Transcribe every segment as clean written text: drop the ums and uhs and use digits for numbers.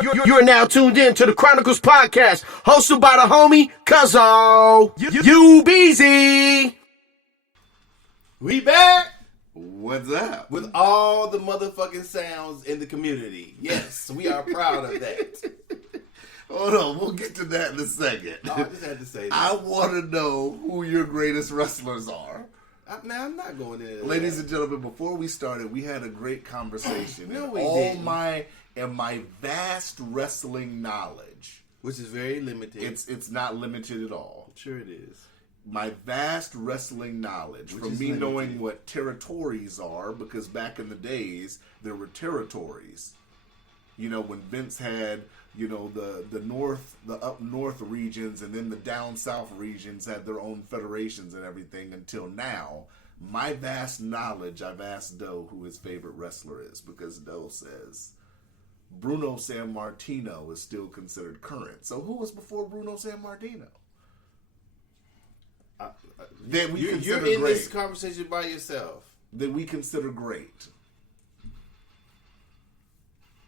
You're now tuned in to the Chronicles Podcast, hosted by the homie Cuzzo. You Beezy. We back What's up? with all the motherfucking sounds in the community. Yes, we are proud of that. Hold on, we'll get to that in a second. No, I just had to say that. I want to know who your greatest wrestlers are. I'm not going into Ladies that. and gentlemen, before we started, we had a great conversation. No, and we all didn't. my vast wrestling knowledge, Which is very limited. it's not limited at all. Sure it is. My vast wrestling knowledge, Which from is me limited. knowing what territories are, because back in the days there were territories. You know, when Vince had, you know, the north, the up north regions, and then the down south regions had their own federations and everything until now. My vast knowledge, I've asked Doe who his favorite wrestler is, because Doe says Bruno Sammartino is still considered current. So who was before Bruno Sammartino? That we You're consider in great. this conversation by yourself. That we consider great.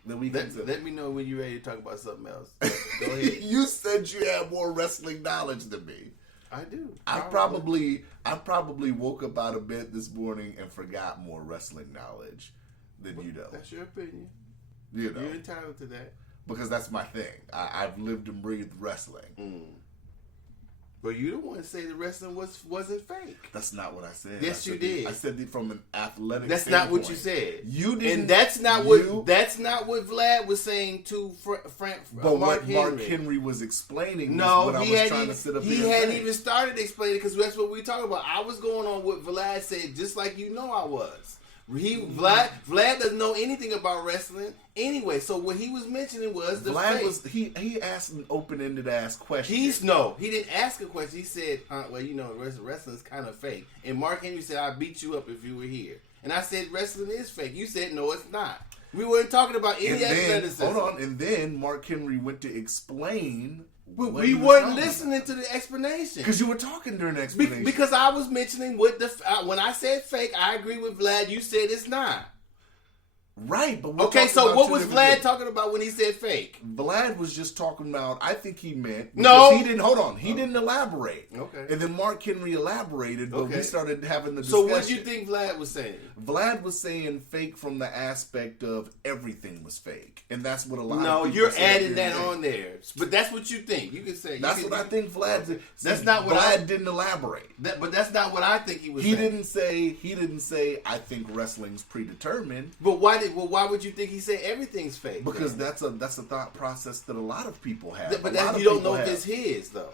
That we consider. Let me know when you're ready to talk about something else. Go ahead. You said you have more wrestling knowledge than me. I do. I probably woke up out of bed this morning and forgot more wrestling knowledge than you know. That's your opinion. You know, You're entitled to that. because that's my thing. I've lived and breathed wrestling. But you don't want to say the wrestling wasn't fake. That's not what I said. Yes, I you said did. I said it from an athletic. That's not what you standpoint. said. You didn't. And that's not what Vlad was saying to Frank. But Mark what Mark Henry was explaining No, was what he I was hadn't trying even, to sit up he here and hadn't say. even started explaining because that's what we talking about. I was going on what Vlad said, just like you know I was. Vlad doesn't know anything about wrestling anyway. So what he was mentioning was the Vlad fake. was he asked an open-ended ass question. He didn't ask a question. He said, well, you know, wrestling's kind of fake. And Mark Henry said, I'd beat you up if you were here. And I said, wrestling is fake. You said, no, it's not. We weren't talking about any and then, athleticism. hold on, and then Mark Henry went to explain. But what we he was weren't talking listening to the explanation. because you were talking during the explanation. Because I was mentioning what when I said fake, I agree with Vlad. You said it's not. Right, but we're Okay, talking so about what two was different Vlad things. talking about when he said fake? Vlad was just talking about. I think he meant No. because he didn't. Hold on, he didn't elaborate. Okay. and then Mark Henry elaborated, but Okay. we started having the So discussion. what did you think Vlad was saying? Vlad was saying fake from the aspect of everything was fake, and that's what a lot. No, of people you're say adding every that day. on there. But that's what you think. You can say That's what I think Vlad did. That's See, not what Vlad didn't elaborate. But that's not what I think he was He saying. didn't say I think wrestling's predetermined, But why would you think he said everything's fake? because then? that's a thought process that a lot of people have. But A lot of you don't people know if have. it's his though.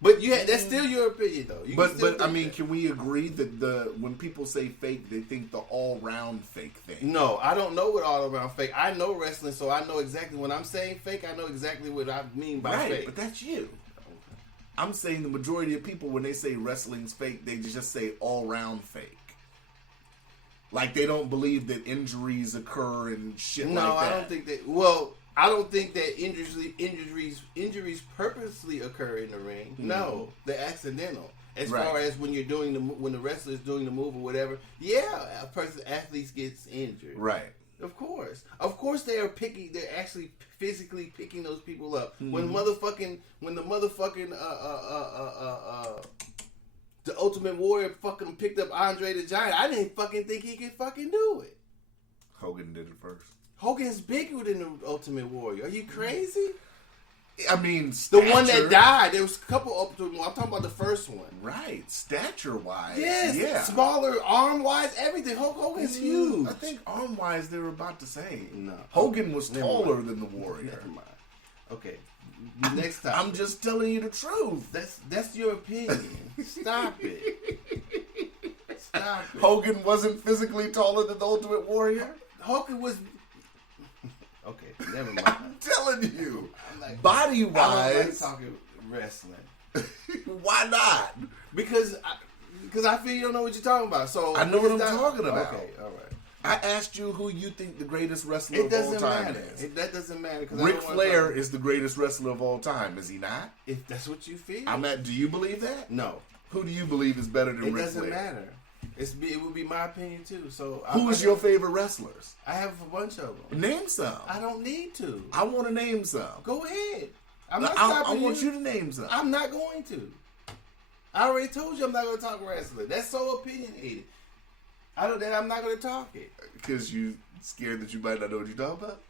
But that's still your opinion though. You can But still I think mean, that. can we agree that when people say fake, they think the all round fake thing? No, I don't know what all around fake. I know wrestling, so I know exactly when I'm saying fake. I know exactly what I mean by Right, fake. but that's you. I'm saying the majority of people, when they say wrestling's fake, they just say all round fake. Like they don't believe that injuries occur and shit No, like that. I don't think that. Well, I don't think that injuries purposely occur in the ring. No, they're accidental. As Right. far as when you're doing when the wrestler is doing the move or whatever, yeah, athletes gets injured. Right. Of course, they're picking. They're actually physically picking those people up. Mm-hmm. When the motherfucking the Ultimate Warrior fucking picked up Andre the Giant, I didn't fucking think he could fucking do it. Hogan did it first. Hogan's bigger than the Ultimate Warrior. Are you crazy? I mean, The one that died, there was a couple Ultimate Warriors. I'm talking about the first one. Right, stature wise. Yes, yeah. smaller, arm wise, everything. Hulk Hogan's huge. I think arm wise they were about the same. No. Hogan was Never taller mind. than the Warrior. Never mind. Okay, next time. I'm just telling you the truth. That's your opinion. Stop it. Stop it. Hogan wasn't physically taller than the Ultimate Warrior. Hogan was. Okay, never mind. I'm telling you, I'm like, body I don't like wise, talking wrestling why not? because I feel you don't know what you're talking about. So I know what it's I'm talking about. Okay, all right. I asked you who you think the greatest wrestler It of all doesn't time matter. is. That doesn't matter. Ric Flair is the greatest wrestler of all time, is he not? If that's what you feel. Do you believe that? No, Who do you believe is better than it Ric doesn't Flair? matter. It would be my opinion too. So Who is your favorite wrestlers? I have a bunch of them. Name some. I don't need to. I want to name some. Go ahead. I'm not I stopping want you to name some. I'm not going to. I already told you I'm not going to talk wrestling. That's so opinionated. I'm not going to talk it. Because you scared that you might not know what you're talking about?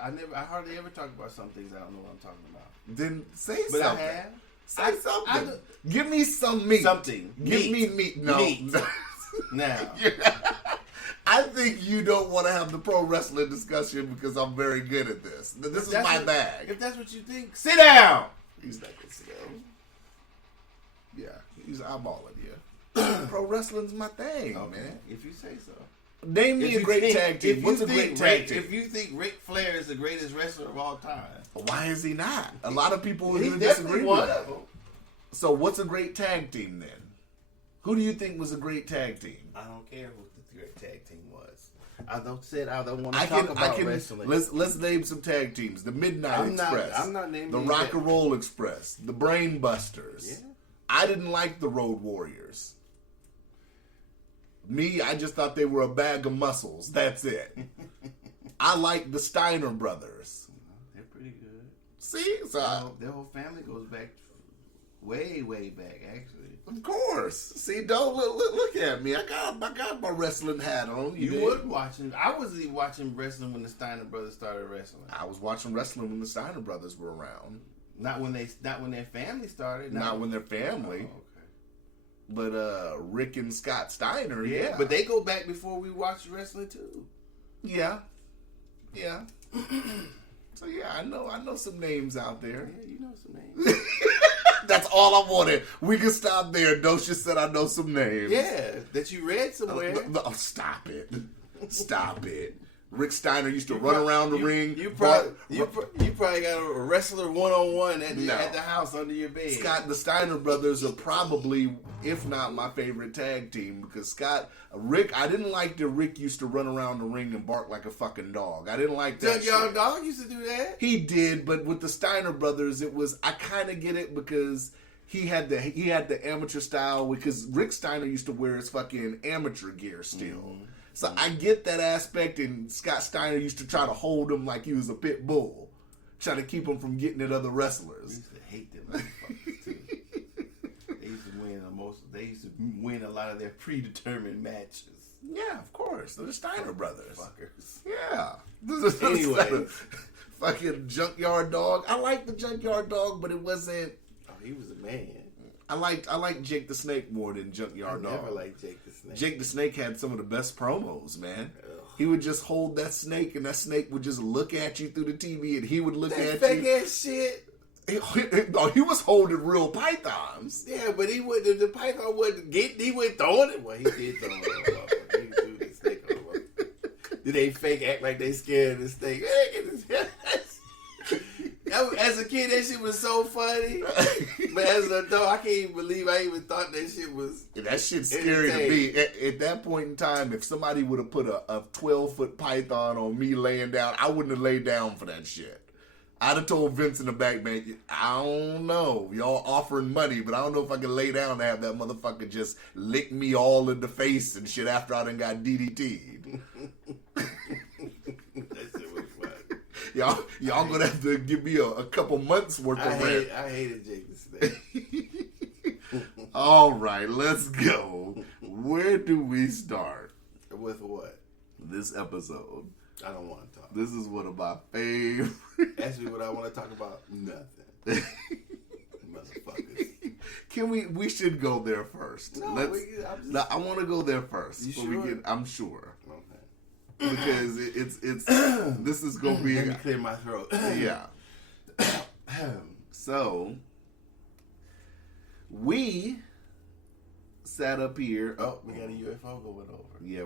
I hardly ever talk about some things I don't know what I'm talking about. Then say But something. I have. Say something. Give me some meat. Something. Give me meat. No. Meat. Now. I think you don't want to have the pro wrestling discussion because I'm very good at this. This is my bag. If that's what you think, sit down. He's not going to sit down. Yeah, he's eyeballing you. Pro wrestling's my thing, Okay, man. if you say so. Name me a great tag team. What's a great tag team? If you think Ric Flair is the greatest wrestler of all time, Why is he not? A lot of people he's would definitely disagree one with of that. them. So what's a great tag team then? Who do you think was a great tag team? I don't care who the great tag team was. I don't want to talk about wrestling. Let's name some tag teams. The Midnight Express. I'm not naming the any Rock that. and Roll Express. The Brain Busters. Yeah. I didn't like the Road Warriors. Me, I just thought they were a bag of muscles. That's it. I like the Steiner brothers. They're pretty good. See? So Their whole family goes back way, way back, actually. of course. See, don't look at me. I got my wrestling hat on. You dig? were watching. I was watching wrestling when the Steiner brothers started wrestling. I was watching wrestling when the Steiner brothers were around. Not when their family started. Not when their family. Oh, okay. But Rick and Scott Steiner, yeah. But they go back before we watched wrestling too. Yeah. So yeah, I know some names out there. Yeah, you know some names. That's all I wanted. We can stop there. Dosha said I know some names. Yeah, that you read somewhere. Oh, stop it. Stop it. Rick Steiner used to run around the ring. You probably got a wrestler one-on-one at the house under your bed. Scott, the Steiner brothers are probably, if not my favorite tag team, because Rick, I didn't like that Rick used to run around the ring and bark like a fucking dog. I didn't like that. Junkyard Dog used to do that. He did, but with the Steiner brothers, I kind of get it because he had the amateur style, because Rick Steiner used to wear his fucking amateur gear still. Mm-hmm. So I get that aspect, and Scott Steiner used to try to hold him like he was a pit bull, trying to keep him from getting at other wrestlers. We used to hate them motherfuckers too. They used to win a lot of their predetermined matches. Yeah, of course. They're the Steiner brothers. Fuckers. Yeah. Anyway. Fucking Junkyard Dog. I liked the Junkyard Dog, but it wasn't. Oh, he was a man. I liked Jake the Snake more than Junkyard Dog. I never liked Jake the Snake. Jake the Snake had some of the best promos, man. Ugh. He would just hold that snake, and that snake would just look at you through the TV, and he would look at fake you. ass shit. He was holding real pythons. Yeah, but he would. The python wouldn't get. He went throwing it. Well, he did throw it. He threw the snake over. Did they fake act like they scared of the snake? As a kid, that shit was so funny. But as an adult, I can't even believe I even thought that shit was. That shit's scary to me. At that point in time, if somebody would have put a 12-foot python on me laying down, I wouldn't have laid down for that shit. I'd have told Vince in the back, man, I don't know. Y'all offering money, but I don't know if I can lay down and have that motherfucker just lick me all in the face and shit after I done got DDT'd. That shit was funny. Y'all gonna have to give me a couple months worth of rent. I hated Jake the Snake. All right, let's go. Where do we start? With what? This episode. I don't want to talk. This is one of my favorite. Ask me what I want to talk about. Nothing. Motherfuckers. We should go there first. No, I want to go there first. You sure? I'm sure. Okay. Because it's this is gonna be. Let me clear my throat. Yeah. So we sat up here. Oh, we got a UFO going over. Yeah.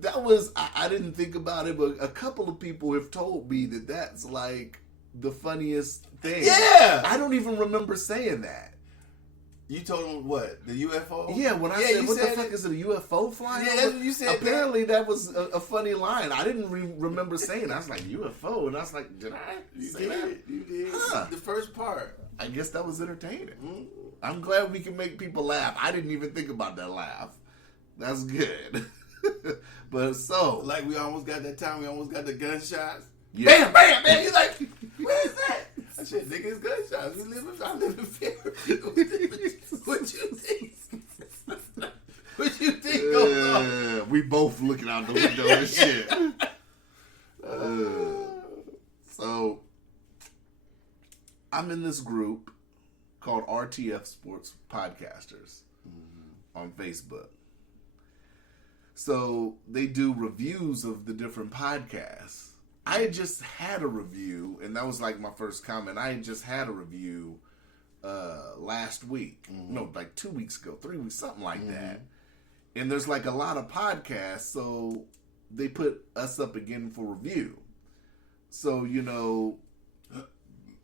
That was, I didn't think about it, but a couple of people have told me that that's like the funniest thing. Yeah! I don't even remember saying that. You told them what? The UFO? Yeah, when I said, what the fuck is it, a UFO flying? Yeah, that's what you said. Apparently that was a funny line. I didn't remember saying it. I was like, UFO, and I was like, did I say that? You did. Huh. The first part. I guess that was entertaining. I'm glad we can make people laugh. I didn't even think about that laugh. That's good. But so, like we almost got that time. We almost got the gunshots. yeah. Bam, bam, bam. He's like, where is that? I said, nigga, it's gunshots. I live in fear. What you think? What you think goes on? We both looking out the window and shit. So, I'm in this group called RTF Sports Podcasters on Facebook. So, they do reviews of the different podcasts. I had just had a review, and that was like my first comment. I had just had a review last week. No, like 2 weeks ago, 3 weeks, something like that. And there's like a lot of podcasts, so they put us up again for review. So, you know,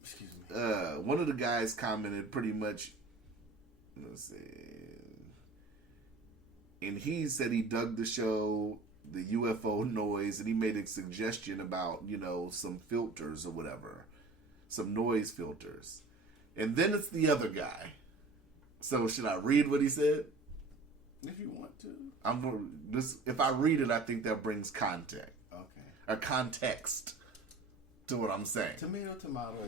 Excuse me. one of the guys commented pretty much, let's see, and he said he dug the show, the UFO noise, and he made a suggestion about, you know, some filters or whatever, some noise filters. And then it's the other guy. So should I read what he said? If you want to. If I read it, I think that brings context. Okay. A context to what I'm saying. Tomato,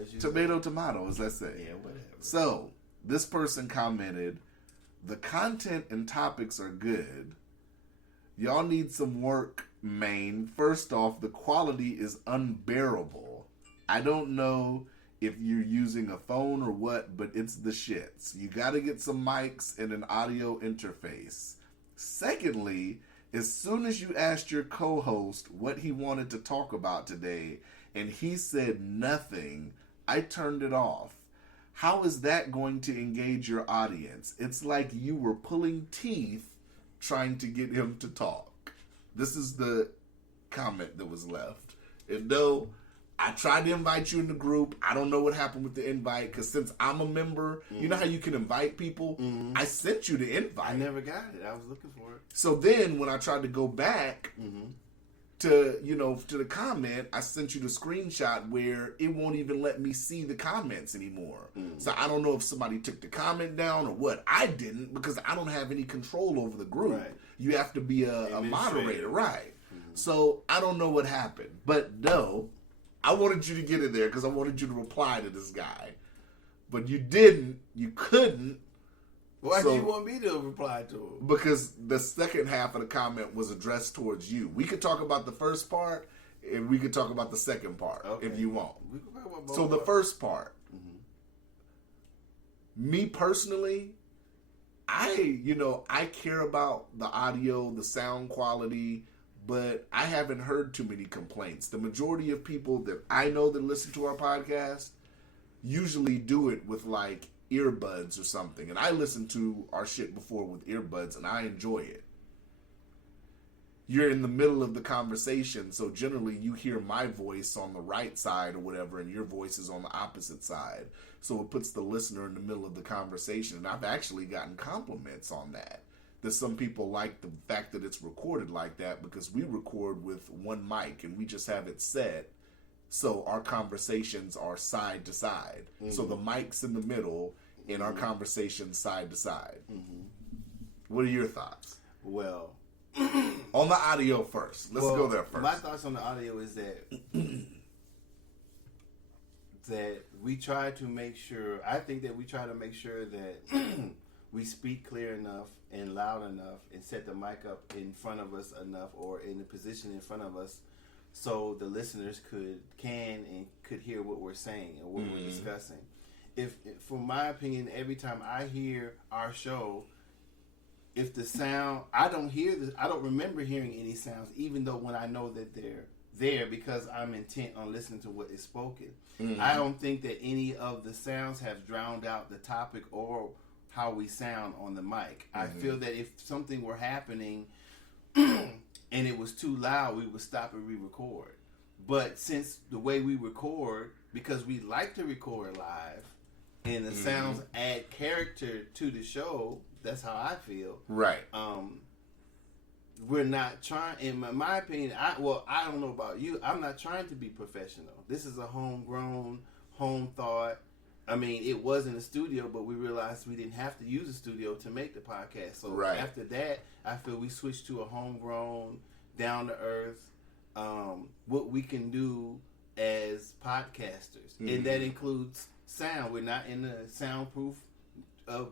as you Tomato, as let's say. say. Yeah, whatever. So, this person commented, the content and topics are good. Y'all need some work, man. First off, the quality is unbearable. I don't know if you're using a phone or what, but it's the shits. You gotta get some mics and an audio interface. Secondly, as soon as you asked your co-host what he wanted to talk about today, and he said nothing, I turned it off. How is that going to engage your audience? It's like you were pulling teeth trying to get him to talk. This is the comment that was left. And no, I tried to invite you in the group. I don't know what happened with the invite, because since I'm a member, you know how you can invite people? I sent you the invite. I never got it. I was looking for it. So then when I tried to go back to, you know, to the comment, I sent you the screenshot where it won't even let me see the comments anymore. So I don't know if somebody took the comment down or what. I didn't, because I don't have any control over the group. Right. You have to be a moderator, right? So I don't know what happened. But no, I wanted you to get in there because I wanted you to reply to this guy. But you didn't. You couldn't. Why do you want me to reply to him? Because the second half of the comment was addressed towards you. We could talk about the first part, and we could talk about the second part if you want. We can talk about both So the parts. first part, me personally, I care about the audio, the sound quality, but I haven't heard too many complaints. The majority of people that I know that listen to our podcast usually do it with like earbuds or something. And I listened to our shit before with earbuds, and I enjoy it. You're in the middle of the conversation, so generally you hear my voice on the right side or whatever, and your voice is on the opposite side. So it puts the listener in the middle of the conversation. And I've actually gotten compliments on that. That some people like the fact that it's recorded like that, because we record with one mic and we just have it set so our conversations are side to side. So the mic's in the middle and our conversations side to side. What are your thoughts? Well, on the audio first. Let's go there first. My thoughts on the audio is that that we try to make sure. I think that we try to make sure that we speak clear enough and loud enough and set the mic up in front of us enough, or in the position in front of us, so the listeners could hear what we're saying and what we're discussing. If, from my opinion, every time I hear our show, if the sound, I don't remember hearing any sounds, even though when I know that they're there, because I'm intent on listening to what is spoken. I don't think that any of the sounds have drowned out the topic or how we sound on the mic. I feel that if something were happening and it was too loud, we would stop and re-record. But since the way we record, because we like to record live, and the sounds add character to the show, that's how I feel. Right. We're not trying, in my opinion, I don't know about you, I'm not trying to be professional. This is a homegrown, home thought, I mean, it was in a studio, but we realized we didn't have to use a studio to make the podcast. So Right. after that, I feel we switched to a homegrown, down to earth, what we can do as podcasters, and that includes sound. We're not in a soundproof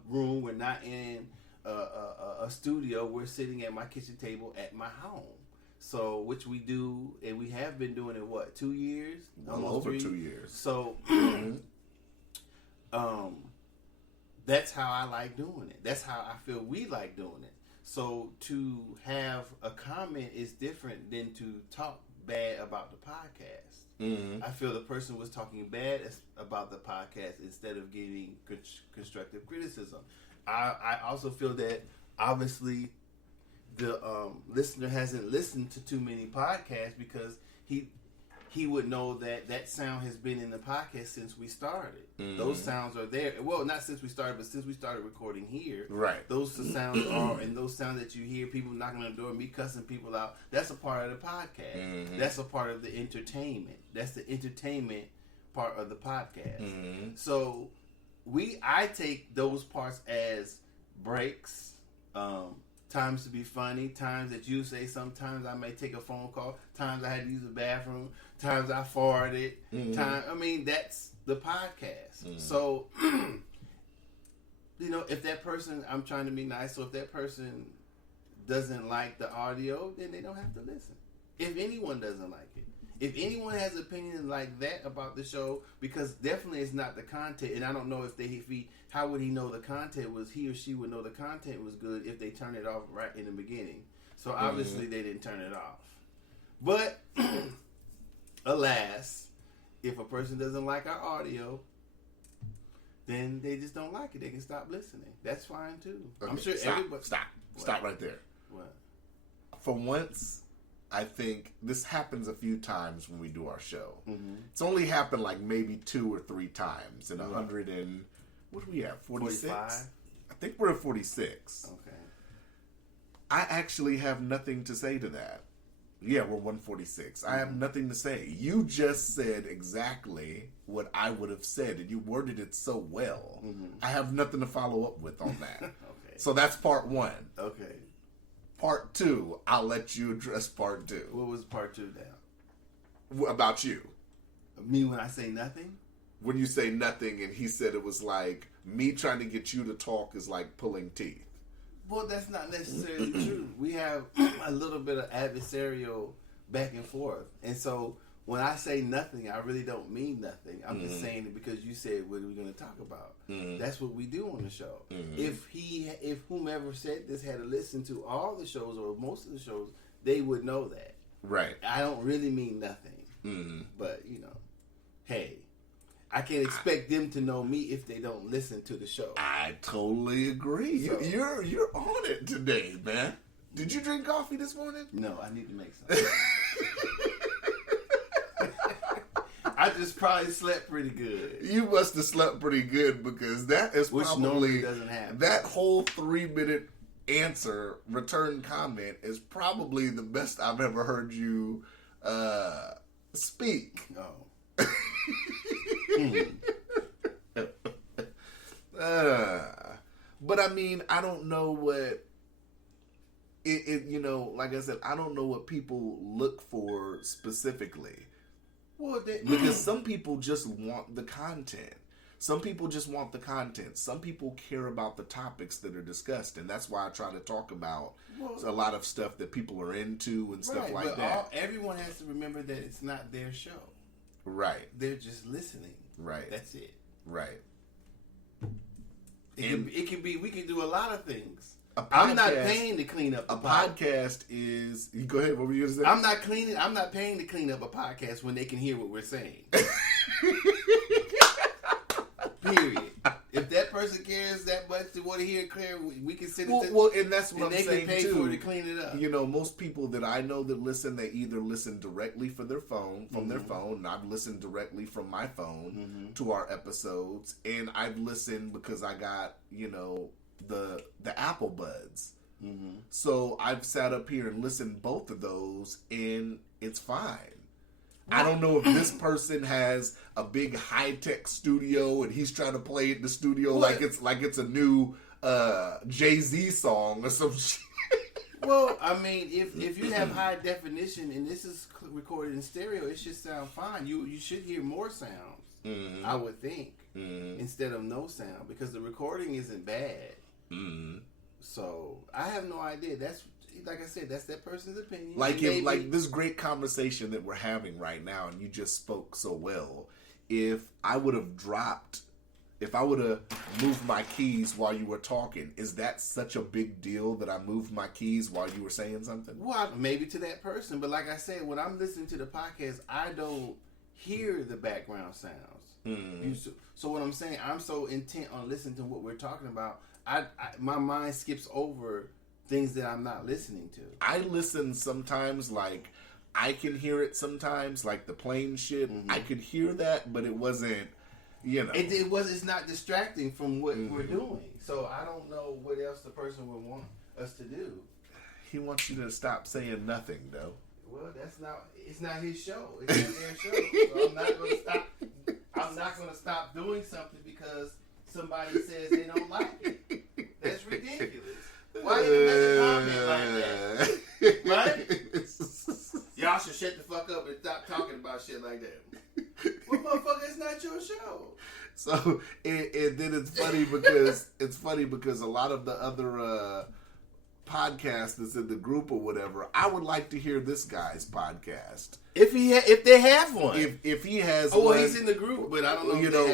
room. We're not in a studio. We're sitting at my kitchen table at my home. So, which we do, and we have been doing it, 2 years? Well over 2 years. So, that's how I like doing it. That's how I feel we like doing it. So, to have a comment is different than to talk bad about the podcast. I feel the person was talking bad about the podcast instead of giving constructive criticism. I also feel that obviously the listener hasn't listened to too many podcasts because he would know that sound has been in the podcast since we started. Those sounds are there. Well, not since we started, but since we started recording here. Right. Those sounds are, and those sounds that you hear, people knocking on the door, me cussing people out, that's a part of the podcast. That's a part of the entertainment. That's the entertainment part of the podcast. So I take those parts as breaks, times to be funny, times that you say, sometimes I may take a phone call, times I had to use the bathroom, times I farted, that's the podcast. So, if that person, I'm trying to be nice, so if that person doesn't like the audio, then they don't have to listen. If anyone doesn't like it. If anyone has an opinion like that about the show, because definitely it's not the content, and I don't know how would he know the content was, he or she would know the content was good if they turn it off right in the beginning. So obviously they didn't turn it off. But, alas, if a person doesn't like our audio, then they just don't like it. They can stop listening. That's fine too. Okay, I'm sure everybody... Stop right there. What? For once, I think this happens a few times when we do our show. It's only happened like maybe 2 or 3 times in 100 and... What do we have? 46? 45? I think we're at 46. Okay. I actually have nothing to say to that. Yeah, we're 146. I have nothing to say. You just said exactly what I would have said, and you worded it so well. I have nothing to follow up with on that. Okay. So that's part 1. Okay. Part 2, I'll let you address part 2. What was part 2 now? About you. Me when I say nothing? When you say nothing, and he said it was like, me trying to get you to talk is like pulling teeth. Well, that's not necessarily true. We have a little bit of adversarial back and forth. And so when I say nothing, I really don't mean nothing. I'm just saying it because you said, what are we going to talk about? That's what we do on the show. If whomever said this had to listen to all the shows or most of the shows, they would know that. Right. I don't really mean nothing. But, hey, I can't expect them to know me if they don't listen to the show. I totally agree. So, You're on it today, man. Did you drink coffee this morning? No, I need to make some. I just probably slept pretty good. You must have slept pretty good because that is Which probably normally doesn't happen. That whole 3-minute return comment is probably the best I've ever heard you speak. Oh. But I mean, I don't know what like I said, I don't know what people look for specifically. Well, because some people just want the content. Some people just want the content. Some people care about the topics that are discussed, and that's why I try to talk about a lot of stuff that people are into and stuff like that. Everyone has to remember that it's not their show. Right. They're just listening. Right. That's it. Right. It can be. We can do a lot of things. I'm not paying to clean up. A podcast is. You go ahead. What were you going to say? I'm not paying to clean up a podcast when they can hear what we're saying. Period. If that person cares that much to want to hear it clear, we can send it to well, and that's what and I'm saying they can pay too. for it to clean it up. Most people that I know that listen, they either listen directly from their phone, and I've listened directly from my phone to our episodes, and I've listened because I got the Apple Buds. So I've sat up here and listened both of those, and it's fine. I don't know if this person has a big high tech studio and he's trying to play it in the studio like it's a new Jay-Z song or some shit. Well, I mean, if you have high definition and this is recorded in stereo, it should sound fine. You should hear more sounds, I would think, instead of no sound, because the recording isn't bad. So I have no idea. That's, like I said, that's that person's opinion. Like like this great conversation that we're having right now, and you just spoke so well. If I would have moved my keys while you were talking, is that such a big deal that I moved my keys while you were saying something? Well, maybe to that person, but like I said, when I'm listening to the podcast, I don't hear the background sounds. So what I'm saying, I'm so intent on listening to what we're talking about, my mind skips over things that I'm not listening to. I listen sometimes, like I can hear it sometimes, like the plane shit. I could hear that, but it wasn't, you know. It's not distracting from what we're doing. So I don't know what else the person would want us to do. He wants you to stop saying nothing, though. Well, it's not his show. It's not their show. So I'm not going to stop doing something because somebody says they don't like it. That's ridiculous. Why even make a comment like that? Right? Y'all should shut the fuck up and stop talking about shit like that. Well, motherfucker, it's not your show. So, and then it's funny because a lot of the other podcasts that's in the group or whatever, I would like to hear this guy's podcast. If they have one. If he has one. Well, he's in the group, but I don't know. You know,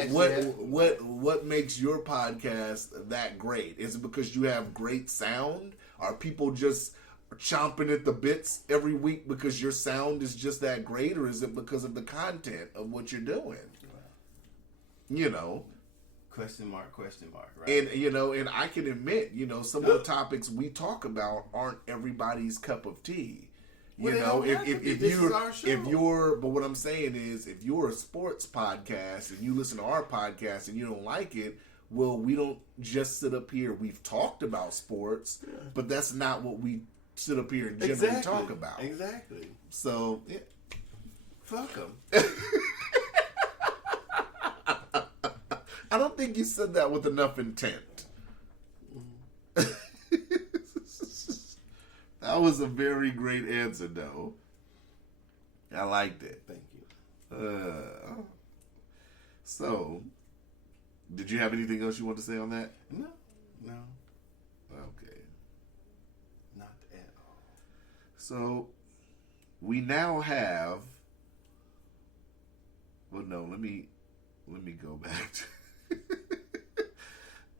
what makes your podcast that great? Is it because you have great sound? Are people just chomping at the bits every week because your sound is just that great, or is it because of the content of what you're doing? You know, question mark, right? And you know, and I can admit, you know, some of the topics we talk about aren't everybody's cup of tea. You know, if you're, but what I'm saying is, if you're a sports podcast and you listen to our podcast and you don't like it, well, we don't just sit up here. We've talked about sports, but that's not what we sit up here and generally talk about. Exactly. So, yeah. Fuck them. I don't think you said that with enough intent. That was a very great answer, though. I liked it. Thank you. So, did you have anything else you want to say on that? No. Okay. Not at all. So, we now have. Well, no. Let me go back.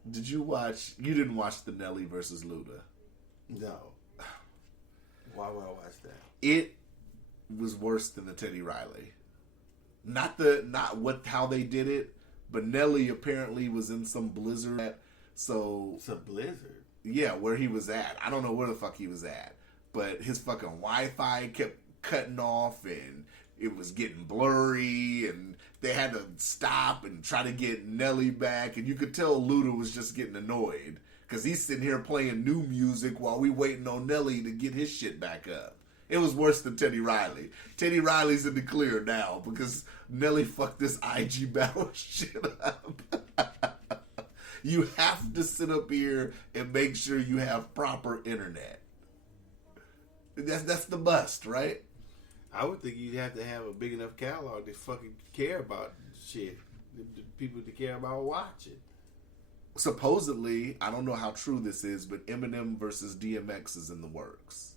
Did you watch? You didn't watch the Nelly versus Luda. No. Why would I watch that? It was worse than the Teddy Riley. Not how they did it, but Nelly apparently was in some blizzard. So it's a blizzard. Yeah, where he was at. I don't know where the fuck he was at, but his fucking Wi-Fi kept cutting off and it was getting blurry and they had to stop and try to get Nelly back, and you could tell Luda was just getting annoyed because he's sitting here playing new music while we waiting on Nelly to get his shit back up. It was worse than Teddy Riley. Teddy Riley's in the clear now because Nelly fucked this IG battle shit up. You have to sit up here and make sure you have proper internet. That's the must, right? I would think you'd have to have a big enough catalog to fucking care about shit. The people to care about watching. Supposedly, I don't know how true this is, but Eminem versus DMX is in the works.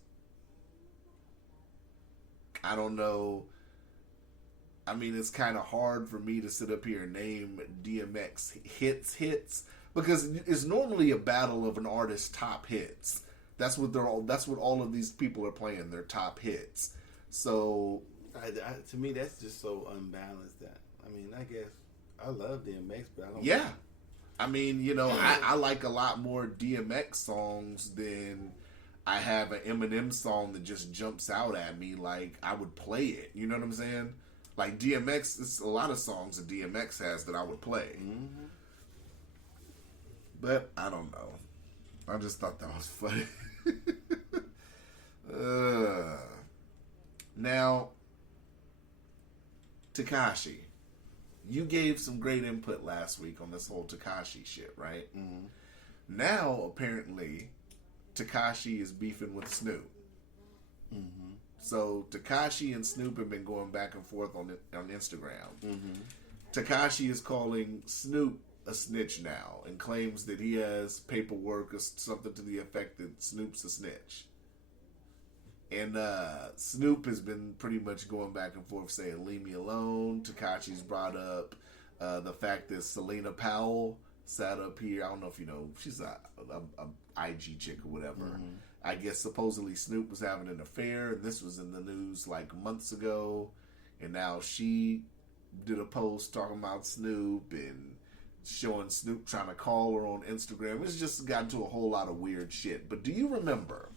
I don't know. I mean, it's kind of hard for me to sit up here and name DMX hits because it's normally a battle of an artist's top hits. That's what all of these people are playing, their top hits. So, to me, that's just so unbalanced. That I mean, I guess I love DMX, but I don't. Yeah, I mean, you know, I like a lot more DMX songs than I have an Eminem song that just jumps out at me. Like I would play it. You know what I'm saying? Like DMX, it's a lot of songs that DMX has that I would play. Mm-hmm. But I don't know. I just thought that was funny. Now, Tekashi, you gave some great input last week on this whole Tekashi shit, right? Mm-hmm. Now, apparently, Tekashi is beefing with Snoop. Mm-hmm. So, Tekashi and Snoop have been going back and forth on Instagram. Mm-hmm. Tekashi is calling Snoop a snitch now and claims that he has paperwork or something to the effect that Snoop's a snitch. And Snoop has been pretty much going back and forth saying, leave me alone. Tekashi's brought up the fact that Selena Powell sat up here. I don't know if you know, she's a IG chick or whatever. Mm-hmm. I guess supposedly Snoop was having an affair. And this was in the news like months ago. And now she did a post talking about Snoop and showing Snoop trying to call her on Instagram. It's just got into a whole lot of weird shit. But do you remember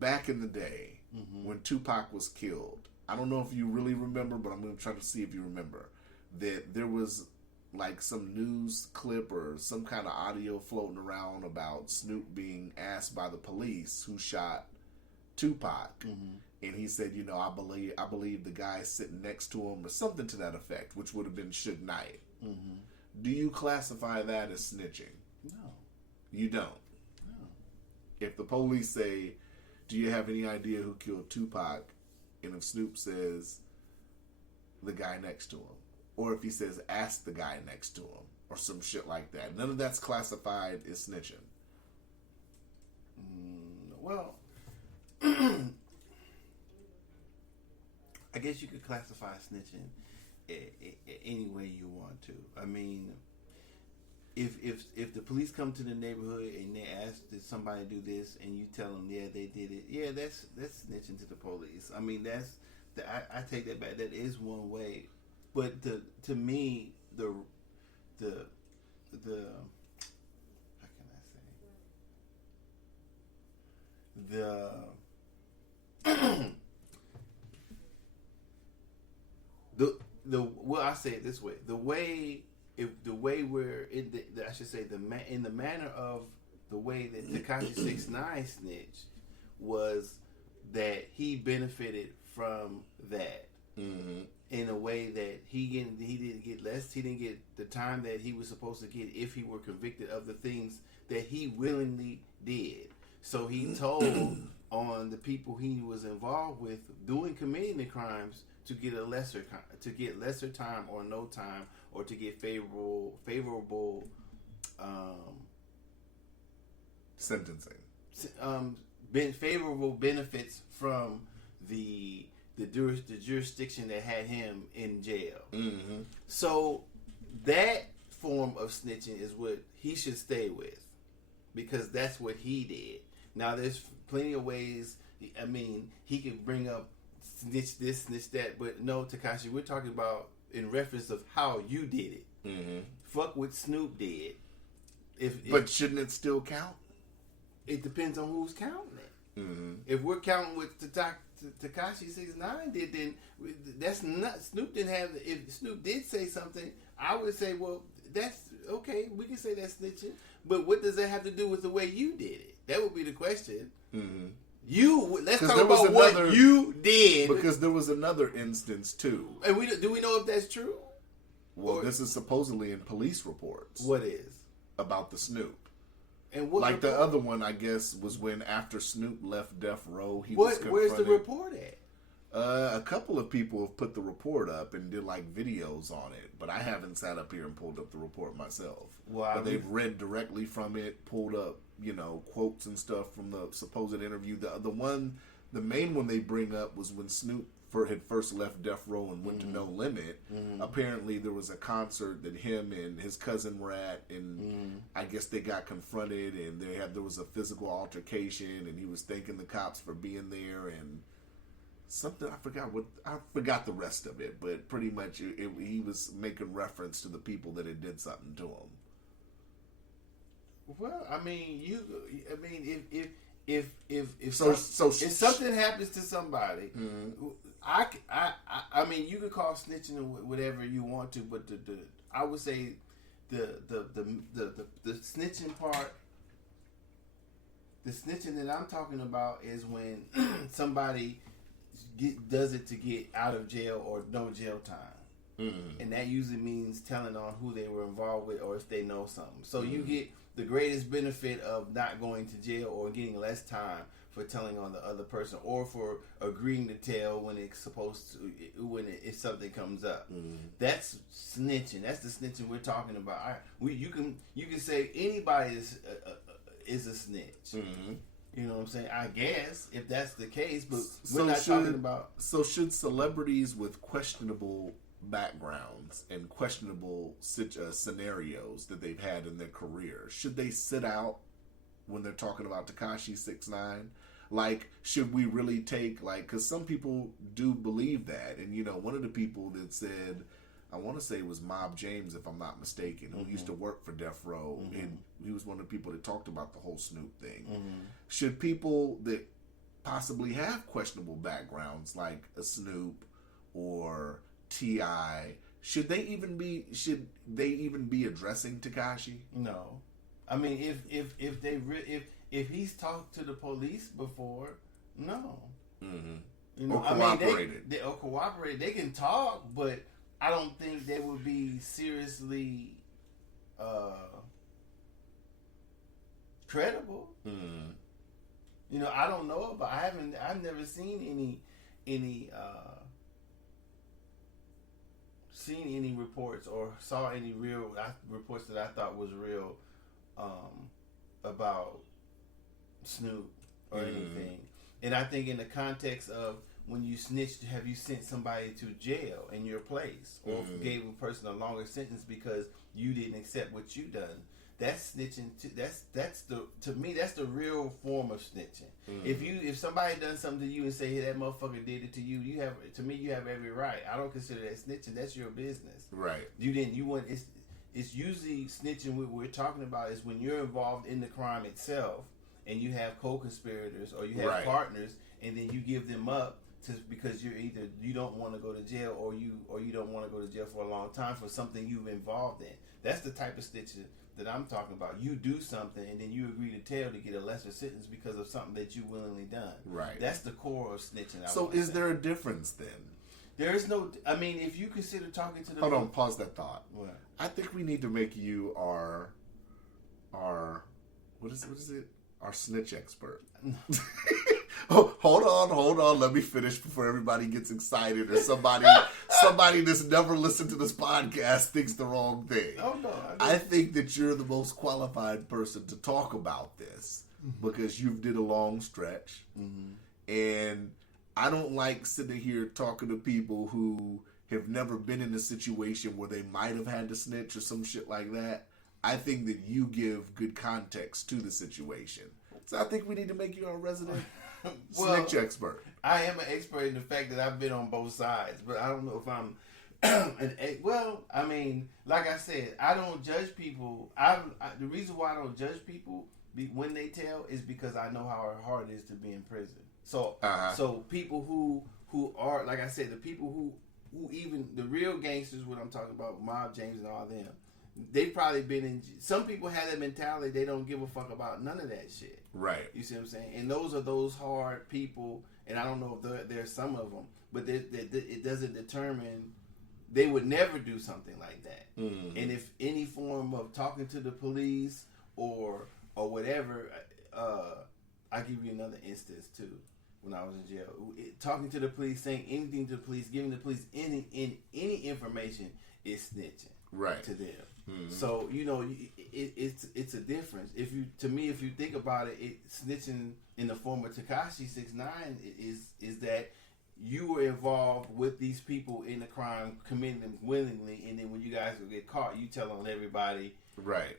back in the day when Tupac was killed? I don't know if you really remember, but I'm going to try to see if you remember that there was like some news clip or some kind of audio floating around about Snoop being asked by the police who shot Tupac. And he said, you know, I believe the guy sitting next to him or something to that effect, which would have been Suge Knight. Do you classify that as snitching? No. You don't? No. If the police say, do you have any idea who killed Tupac? And if Snoop says, the guy next to him. Or if he says, ask the guy next to him. Or some shit like that. None of that's classified as snitching. Well, I guess you could classify snitching any way you want to. I mean, if the police come to the neighborhood and they ask, did somebody do this, and you tell them, yeah, they did it, yeah, that's snitching to the police. I mean, I take that back. That is one way, but to me, the how can I say well, I say it this way: the way we're in I should say in the manner of the way that Tekashi 6ix9ine snitched was that he benefited from that in a way that he didn't get less. He didn't get the time that he was supposed to get if he were convicted of the things that he willingly did. So he told on the people he was involved with committing the crimes to get lesser time or no time, or to get favorable sentencing, favorable benefits from the jurisdiction that had him in jail. So that form of snitching is what he should stay with, because that's what he did. Now there's plenty of ways. I mean, he could bring up snitch this, snitch that, but no, Tekashi, we're talking about in reference of how you did it. Fuck what Snoop did. But shouldn't it still count? It depends on who's counting it. If we're counting what Tekashi 6ix9ine did, then that's not. Snoop didn't have. If Snoop did say something, I would say, well, that's okay. We can say that's snitching. But what does that have to do with the way you did it? That would be the question. Let's talk about what you did. Because there was another instance too. And do we know if that's true? Well, this is supposedly in police reports. What is? About the Snoop. And what like report? The other one, I guess, was when after Snoop left Death Row, he was confronted. Where's the report at? A couple of people have put the report up and did like videos on it, but I haven't sat up here and pulled up the report myself. Well, but they've read directly from it, pulled up, quotes and stuff from the supposed interview. The main one they bring up was when Snoop had first left Death Row and went to No Limit. Apparently, there was a concert that him and his cousin were at, and I guess they got confronted, and there was a physical altercation, and he was thanking the cops for being there, and something I forgot the rest of it, but pretty much he was making reference to the people that had did something to him. Well, I mean, if something happens to somebody, I mean, you could call snitching whatever you want to, but I would say the snitching part, the snitching that I'm talking about is when somebody does it to get out of jail or no jail time. Mm-hmm. And that usually means telling on who they were involved with or if they know something. So you get the greatest benefit of not going to jail or getting less time for telling on the other person or for agreeing to tell when it's supposed to, if something comes up. That's snitching. That's the snitching we're talking about. You can say anybody is a snitch. You know what I'm saying? I guess if that's the case, but we're not talking about. So should celebrities with questionable backgrounds and questionable scenarios that they've had in their career, should they sit out when they're talking about Tekashi 6ix9ine? Like, should we really take, like, because some people do believe that, and you know, one of the people that said, I want to say it was Mob James, if I'm not mistaken, who used to work for Death Row, and he was one of the people that talked about the whole Snoop thing. Should people that possibly have questionable backgrounds, like a Snoop or T.I., should they even be addressing Tekashi? No, I mean if he's talked to the police before, no. You know, or cooperated. Or cooperated. They can talk, but I don't think they would be seriously credible. You know, I don't know about. I've never seen any reports or saw any real reports that I thought was real about Snoop or anything. And I think in the context of when you snitched, have you sent somebody to jail in your place or gave a person a longer sentence because you didn't accept what you done? That's snitching. To me that's the real form of snitching. If somebody done something to you and say, hey, that motherfucker did it to you, you have every right. I don't consider that snitching. That's your business. Right. It's usually snitching. What we're talking about is when you're involved in the crime itself and you have co-conspirators or you have partners, and then you give them up because you don't want to go to jail or you don't want to go to jail for a long time for something you've involved in. That's the type of snitching that I'm talking about. You do something and then you agree to tell to get a lesser sentence because of something that you willingly done. Right. That's the core of snitching. So is there a difference then? There is no. I mean, if you consider talking to the. Hold on, pause that thought. What? I think we need to make you our what is it? Our snitch expert. Oh, hold on. Let me finish before everybody gets excited or somebody that's never listened to this podcast thinks the wrong thing. Oh no! I think that you're the most qualified person to talk about this because you did a long stretch, and I don't like sitting here talking to people who have never been in a situation where they might have had to snitch or some shit like that. I think that you give good context to the situation. So I think we need to make you our resident snitch expert. I am an expert in the fact that I've been on both sides, but I don't know if I'm I mean, like I said, I don't judge people. The reason why I don't judge people when they tell is because I know how hard it is to be in prison. So so people who are, like I said, the people who even the real gangsters, what I'm talking about, Mob James and all them, they've probably been in. Some people have that mentality; they don't give a fuck about none of that shit. Right. You see what I'm saying? And those are those hard people. And I don't know if there's some of them, but it doesn't determine. They would never do something like that. And if any form of talking to the police or whatever, I'll give you another instance too. When I was in jail, talking to the police, saying anything to the police, giving the police any information is snitching to them. So you know, it's a difference. If you think about it, snitching in the form of Tekashi 6ix9ine is that you were involved with these people in the crime, committing them willingly, and then when you guys get caught, you tell on everybody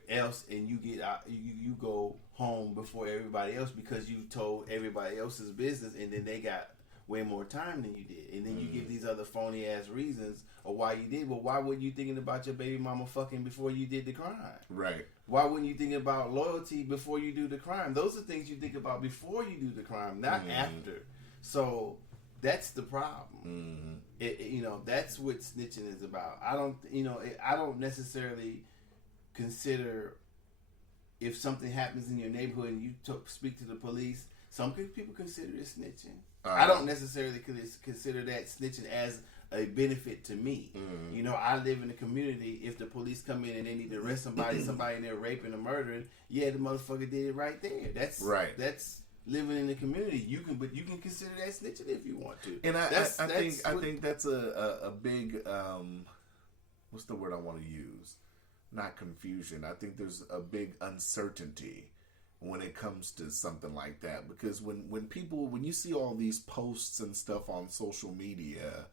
else, and you get out, you go home before everybody else because you told everybody else's business, and then they got way more time than you did, and then you give these other phony ass reasons of why you did. Well, why weren't you thinking about your baby mama fucking before you did the crime? Right. Why wouldn't you think about loyalty before you do the crime? Those are things you think about before you do the crime, not after. So that's the problem. You know, that's what snitching is about. I don't necessarily consider if something happens in your neighborhood and you speak to the police. Some people consider it snitching. I don't necessarily consider that snitching as a benefit to me. You know, I live in a community. If the police come in and they need to arrest somebody in there raping or murdering, the motherfucker did it right there. That's right. That's living in the community. You can consider that snitching if you want to. And I think that's a big what's the word I want to use? Not confusion. I think there's a big uncertainty when it comes to something like that, because when you see all these posts and stuff on social media,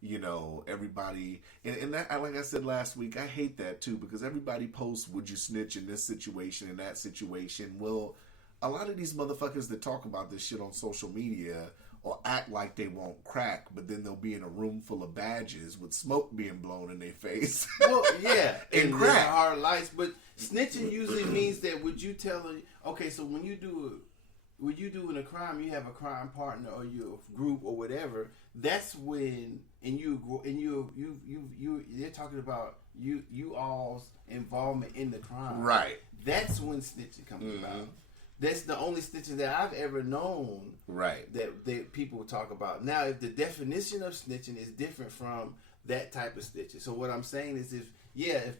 you know, everybody, and that, like I said last week, I hate that too, because everybody posts, would you snitch in this situation, in that situation? Well, a lot of these motherfuckers that talk about this shit on social media or act like they won't crack, but then they'll be in a room full of badges with smoke being blown in their face. Well, yeah, and crack. Hard lights, but snitching usually means that so when you doing a crime, you have a crime partner or your group or whatever. That's when they're talking about you all's involvement in the crime. Right. That's when snitching comes about. That's the only snitching that I've ever known. Right. That people talk about. Now, if the definition of snitching is different from that type of snitching. So what I'm saying is if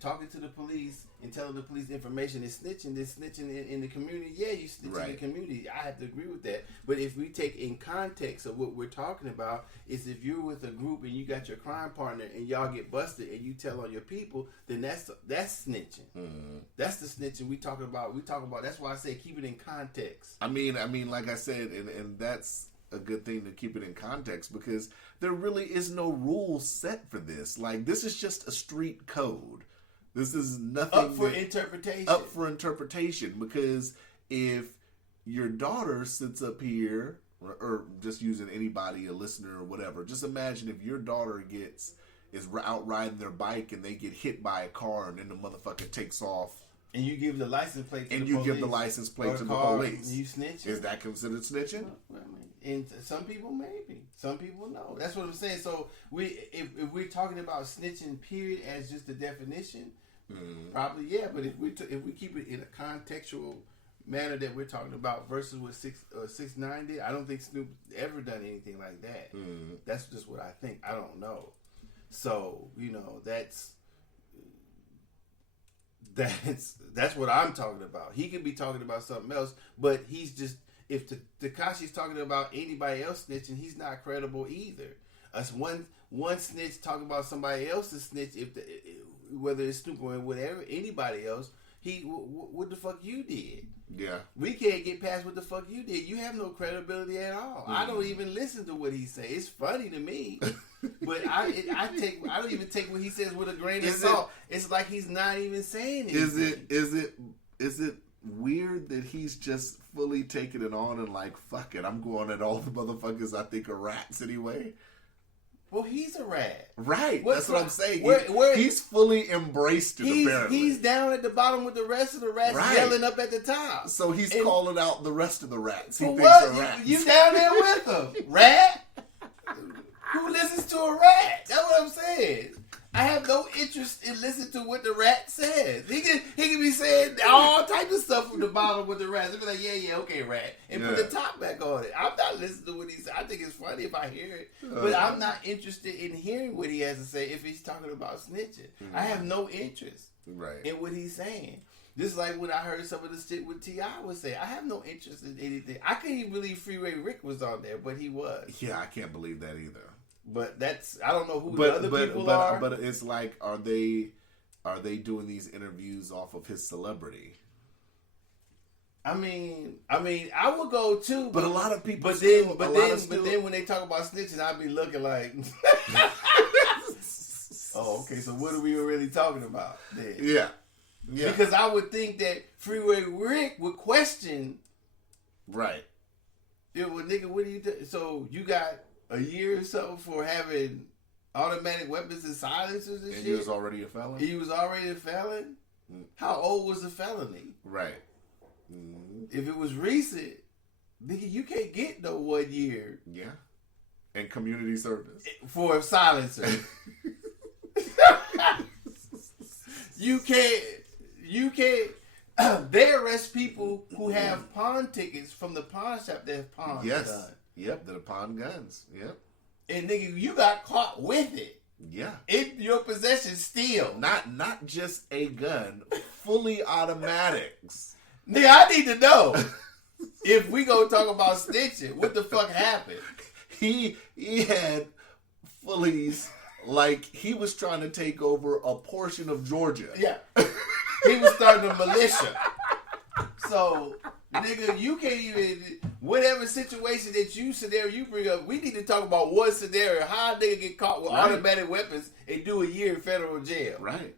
talking to the police and telling the police information is snitching, then snitching in the community, you snitching in the community. I have to agree with that. But if we take in context of what we're talking about, is if you're with a group and you got your crime partner and y'all get busted and you tell on your people, then that's snitching. That's the snitching we talk about. That's why I say keep it in context. I mean, like I said, and that's a good thing to keep it in context, because there really is no rules set for this. Like, this is just a street code. This is nothing up for interpretation. Because if your daughter sits up here, or just using anybody, a listener or whatever, just imagine if your daughter is out riding their bike and they get hit by a car and then the motherfucker takes off. And you give the license plate to the police. And you give the license plate to the police. You snitching. Is that considered snitching? Well, and some people maybe. Some people no. That's what I'm saying. So if we're talking about snitching, period, as just the definition, probably But if we keep it in a contextual manner that we're talking about versus what 6ix9ine did, I don't think Snoop ever done anything like that. That's just what I think. I don't know. So that's what I'm talking about. He could be talking about something else, but he's just, if Tekashi's talking about anybody else snitching, he's not credible either. Us one snitch talking about somebody else's snitch, whether it's Snoop or whatever, anybody else, what the fuck you did? Yeah. We can't get past what the fuck you did. You have no credibility at all. I don't even listen to what he say. It's funny to me. But I don't even take what he says with a grain of salt. It's like he's not even saying anything. Is it weird that he's just fully taking it on and like, fuck it, I'm going at all the motherfuckers I think are rats anyway? Well, he's a rat. Right. That's what I'm saying. He's fully embraced it, apparently. He's down at the bottom with the rest of the rats yelling up at the top. So he's calling out the rest of the rats. He thinks what? are rats. You down there with them. Rat? Who listens to a rat? That's what I'm saying. I have no interest in listening to what the rat says. He can be saying all types of stuff from the bottom with the rats. He'll be like, yeah, okay, rat. And put the top back on it. I'm not listening to what he says. I think it's funny if I hear it. But I'm not interested in hearing what he has to say if he's talking about snitching. I have no interest in what he's saying. This is like when I heard some of the shit with T.I. was saying. I have no interest in anything. I couldn't even believe Freeway Rick was on there, but he was. Yeah, I can't believe that either. But I don't know who the other people are. But it's like, are they doing these interviews off of his celebrity? I mean, I would go too. But a lot of people. But then when they talk about snitching, I'd be looking like, oh, okay. So what are we really talking about then? Yeah. Because I would think that Freeway Rick would question. Right. Yeah, well, nigga, what do you do? So you got a year or so for having automatic weapons and silencers and shit? He was already a felon? He was already a felon? How old was the felony? Right. If it was recent, nigga, you can't get no 1 year. Yeah. And community service. For a silencer. You can't. They arrest people who have pawn tickets from the pawn shop that have pawn done. Yep, the pawn guns. Yep. And nigga, you got caught with it. Yeah. In your possession still. Not just a gun, fully automatics. Nigga, I need to know. If we gonna talk about snitching, what the fuck happened? He had fullies like he was trying to take over a portion of Georgia. Yeah. He was starting a militia. So, nigga, you can't even, whatever situation scenario you bring up, we need to talk about one scenario. How a nigga get caught with automatic weapons and do a year in federal jail. Right.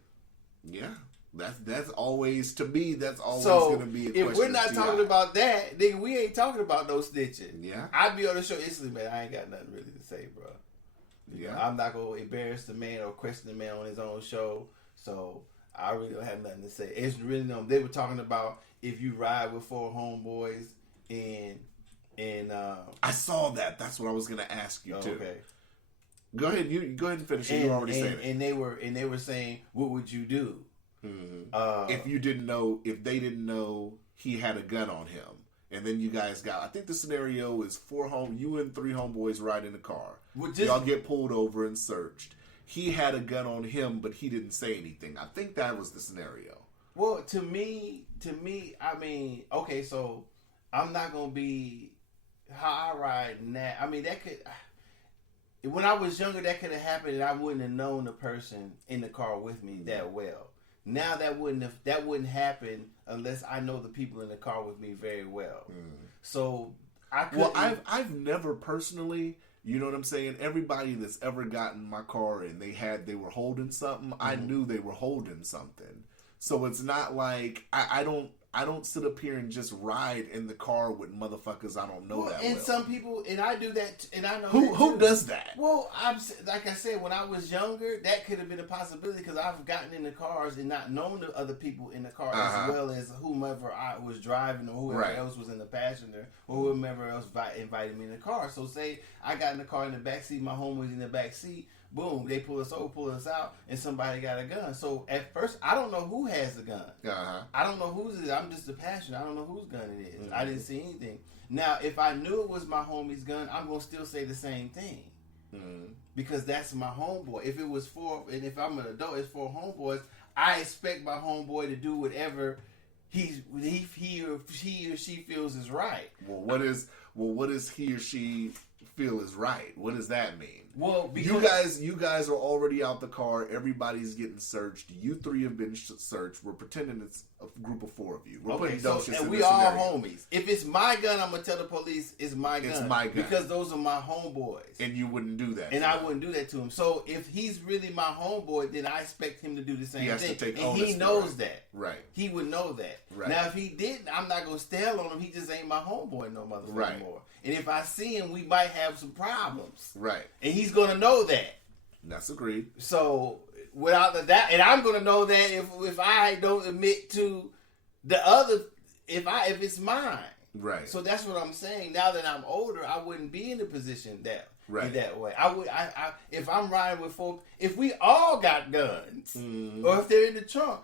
Yeah. That's always, to me, that's always So, going to be a question. if we're not talking about that, nigga, we ain't talking about no snitching. Yeah. I'd be on the show instantly, man, I ain't got nothing really to say, bro. Yeah. I'm not going to embarrass the man or question the man on his own show. So, I really don't have nothing to say. It's really them. They were talking about if you ride with 4 homeboys and I saw that. That's what I was going to ask you, too. Okay. Go ahead. You go ahead and finish it. You already said it. And they were saying, what would you do? Mm-hmm. If they didn't know he had a gun on him, and then you guys I think the scenario is you and 3 homeboys ride in a car. Y'all get pulled over and searched. He had a gun on him, but he didn't say anything. I think that was the scenario. Well, to me, I mean, okay, so I'm not gonna be how I ride now. I mean, that could. When I was younger, that could have happened, and I wouldn't have known the person in the car with me that well. Now that wouldn't happen unless I know the people in the car with me very well. So I could. Well, I've never personally, you know what I'm saying? Everybody that's ever gotten in my car and they were holding something, I knew they were holding something. So it's not like I don't sit up here and just ride in the car with motherfuckers I don't know that well. And some people, and I do that, and I know who does that. Well, like I said, when I was younger, that could have been a possibility because I've gotten in the cars and not known the other people in the car as well as whomever I was driving or whoever else was in the passenger or whomever else invited me in the car. So say I got in the car in the back seat, my homie was in the back seat. Boom, they pull us over, pull us out, and somebody got a gun. So at first, I don't know who has the gun. I don't know whose it is. I'm just a passenger. I don't know whose gun it is. I didn't see anything. Now, if I knew it was my homie's gun, I'm going to still say the same thing. Because that's my homeboy. If it was and if I'm an adult, it's 4 homeboys, I expect my homeboy to do whatever he or she feels is right. Well, what does he or she feel is right? What does that mean? Well, because you guys are already out the car. Everybody's getting searched. You 3 have been searched. We're pretending it's a group of 4 of you. We're putting Docious and in we this all scenario. homies. If it's my gun, I'm gonna tell the police it's my gun. It's my gun because those are my homeboys. And you wouldn't do that. And I wouldn't do that to him. So if he's really my homeboy, then I expect him to do the same He has thing. to take and onus he for knows it. that. Right. He would know that. Right. Now if he didn't, I'm not gonna stale on him. He just ain't my homeboy no motherfucker anymore. And if I see him, we might have some problems. Right. And he's gonna know that. That's agreed. So without that, and I'm gonna know that if I don't admit to the other, if it's mine. Right. So that's what I'm saying. Now that I'm older, I wouldn't be in the position in that way. I if I'm riding with 4, if we all got guns, or if they're in the trunk.